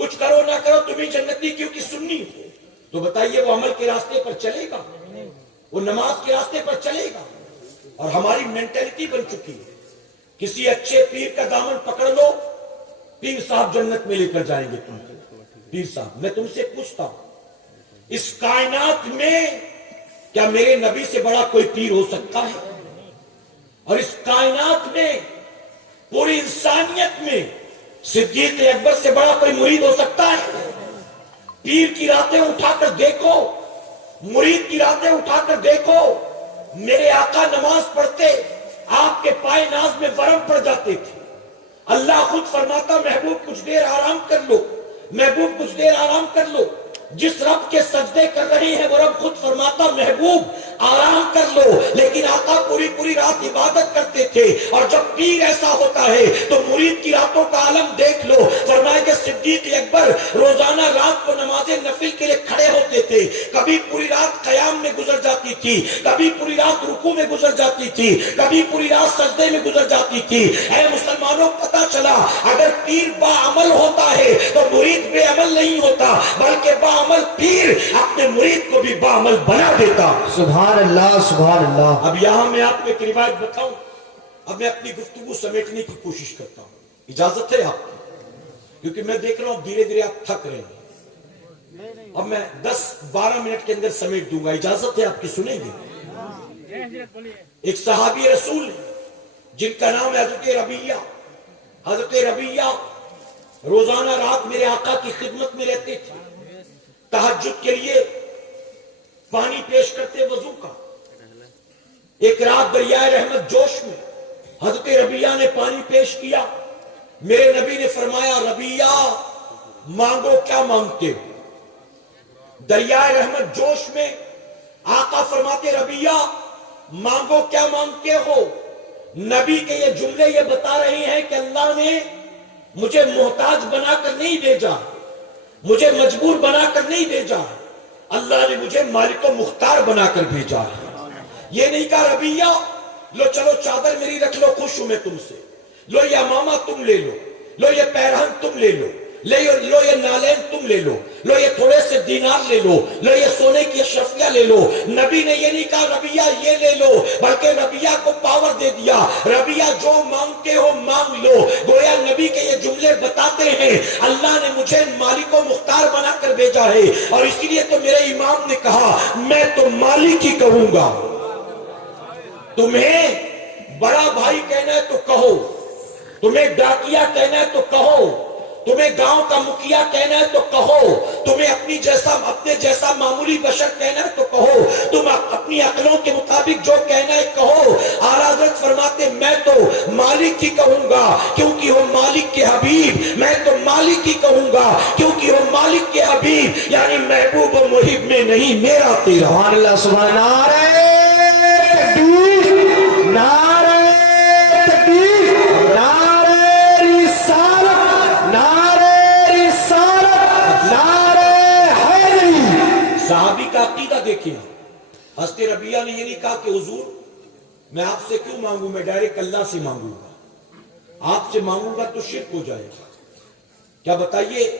کچھ کرو نہ کرو تمہیں جنتی کیونکہ سنی ہو. تو بتائیے وہ عمل کے راستے پر چلے گا؟ وہ نماز کے راستے پر چلے گا؟ اور ہماری مینٹلٹی بن چکی ہے کسی اچھے پیر کا دامن پکڑ لو پیر صاحب جنت میں لے کر جائیں گے تم کو. پیر صاحب میں تم سے پوچھتا ہوں اس کائنات میں کیا میرے نبی سے بڑا کوئی پیر ہو سکتا ہے؟ اور اس کائنات میں پوری انسانیت میں صدیق اکبر سے بڑا کوئی مرید ہو سکتا ہے؟ پیر کی راتیں اٹھا کر دیکھو مرید کی راتیں اٹھا کر دیکھو. میرے آقا نماز پڑھتے آپ کے پائے ناز میں ورم پڑ جاتے تھے. اللہ خود فرماتا محبوب کچھ دیر آرام کر لو محبوب کچھ دیر آرام کر لو. جس رب کے سجدے کر رہے ہیں وہ رب خود فرماتا محبوب آرام کر لو. لیکن آقا پوری رات عبادت کرتے تھے. اور جب پیر ایسا ہوتا ہے تو مرید کی راتوں کا عالم دیکھ لو. فرمایا کہ صدیق اکبر روزانہ رات کو نماز نفل کے لیے کھڑے ہوتے تھے. کبھی پوری رات قیام میں گزر جاتی تھی کبھی پوری رات رکوع میں گزر جاتی تھی کبھی پوری رات سجدے میں گزر جاتی تھی. اے مسلمانوں پتہ چلا اگر پیر با عمل ہوتا ہے تو مرید بے عمل نہیں ہوتا بلکہ با عمل پیر اپنے مرید کو بھی با عمل بنا دیتا. سبحان اللہ سبحان اللہ. اب یہاں میں آپ کو ایک روایت بتاؤں. اب میں اپنی گفتگو سمیٹنے کی کوشش کرتا ہوں. اجازت ہے آپ کی؟ کیونکہ میں دیکھ رہا ہوں دھیرے دھیرے آپ تھک رہے ہیں. اب میں 10-12 منٹ کے اندر سمیٹ دوں گا. اجازت ہے آپ کی؟ سنیں گے؟ ایک صحابی رسول جن کا نام ہے حضرت ربیعہ. حضرت ربیعہ روزانہ رات میرے آقا کی خدمت میں رہتے تھے. تہجد کے لیے پانی پیش کرتے وضو کا. ایک رات دریائے رحمت جوش میں حضرت ربیعہ نے پانی پیش کیا. میرے نبی نے فرمایا ربیعہ مانگو کیا مانگتے ہو؟ دریائے رحمت جوش میں آقا فرماتے ربیعہ مانگو کیا مانگتے ہو؟ نبی کے یہ جملے یہ بتا رہے ہیں کہ اللہ نے مجھے محتاج بنا کر نہیں بھیجا مجھے مجبور بنا کر نہیں بھیجا اللہ نے مجھے مالک و مختار بنا کر بھیجا. یہ نہیں کہا ربیعہ لو چلو چادر میری رکھ لو خوش ہوں میں تم سے. لو یہ امامہ تم لے لو. لو یہ پیرہن تم لے لو. لو یہ نالین تم لے لو. لو یہ تھوڑے سے دینار لے لو. لو یہ سونے کی اشرفیاں لے لو. نبی نے یہ نہیں کہا ربیعہ یہ لے لو بلکہ ربیعہ کو پاور دے دیا. ربیعہ جو مانگتے ہو مانگ لو. گویا نبی کے یہ جملے بتاتے ہیں اللہ نے مجھے مالک و مختار بنا کر بھیجا ہے. اور اسی لیے تو میرے امام نے کہا میں تو مالک ہی کہوں گا. تمہیں بڑا بھائی کہنا ہے تو کہو تمہیں ڈاکیا کہنا ہے تو کہو تمہیں گاؤں کا مکھیا کہنا ہے تو کہو تمہیں اپنے جیسا معمولی بشر کہنا ہے تو کہو تم اپنی عقلوں کے مطابق جو کہنا ہے کہو. اعلیٰ حضرت فرماتے میں تو مالک ہی کہوں گا کیونکہ وہ مالک کے حبیب. میں تو مالک ہی کہوں گا کیونکہ وہ مالک کے حبیب یعنی محبوب و محب میں نہیں میرا تیرا. سبحان اللہ سبحان نعرہ تکبیر نعرہ تکبیر نعرہ رسالت نعرہ رسالت نعرہ حیدری. صحابی کا عقیدہ دیکھیں. حضرت ربیعہ نے یہ نہیں کہا کہ حضور میں آپ سے کیوں مانگوں میں ڈائریکٹ اللہ سے مانگوں گا. آپ سے مانگوں گا تو شرک ہو جائے گا. کیا بتائیے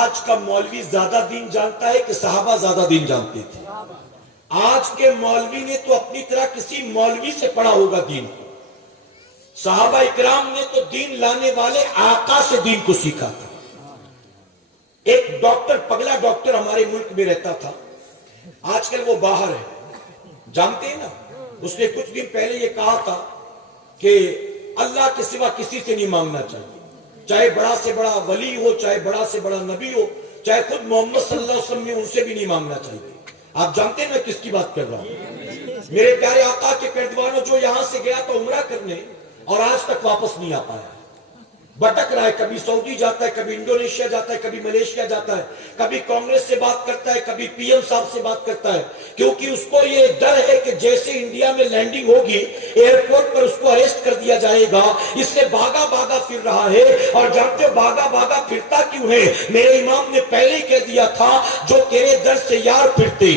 آج کا مولوی زیادہ دین جانتا ہے کہ صحابہ زیادہ دین جانتے تھے؟ آج کے مولوی نے تو اپنی طرح کسی مولوی سے پڑھا ہوگا دین کو. صحابہ اکرام نے تو دین لانے والے آقا سے دین کو سیکھا تھا. ایک ڈاکٹر پگلا ڈاکٹر ہمارے ملک میں رہتا تھا. آج کل وہ باہر ہے جانتے ہیں نا. اس نے کچھ دن پہلے یہ کہا تھا کہ اللہ کے سوا کسی سے نہیں مانگنا چاہیے. چاہے بڑا سے بڑا ولی ہو چاہے بڑا سے بڑا نبی ہو چاہے خود محمد صلی اللہ علیہ وسلم نے ان سے بھی نہیں مانگنا چاہیے. آپ جانتے ہیں میں کس کی بات کر رہا ہوں؟ میرے پیارے آقا کے پیروانوں جو یہاں سے گیا تھا عمرہ کرنے اور آج تک واپس نہیں آ پایا. بھٹک رہا ہے. کبھی سعودی جاتا ہے کبھی انڈونیشیا جاتا ہے کبھی ملیشیا جاتا ہے کبھی کانگریس سے بات کرتا ہے کبھی پی ایم صاحب سے بات کرتا ہے کیونکہ اس کو یہ ڈر ہے کہ جیسے انڈیا میں لینڈنگ ہوگی ایئرپورٹ پر اس کو اریسٹ کر دیا جائے گا. اس نے بھاگا بھاگا پھر رہا ہے. اور جانتے ہو بھاگا بھاگا پھرتا کیوں ہے؟ میرے امام نے پہلے ہی کہہ دیا تھا جو تیرے در سے یار پھرتے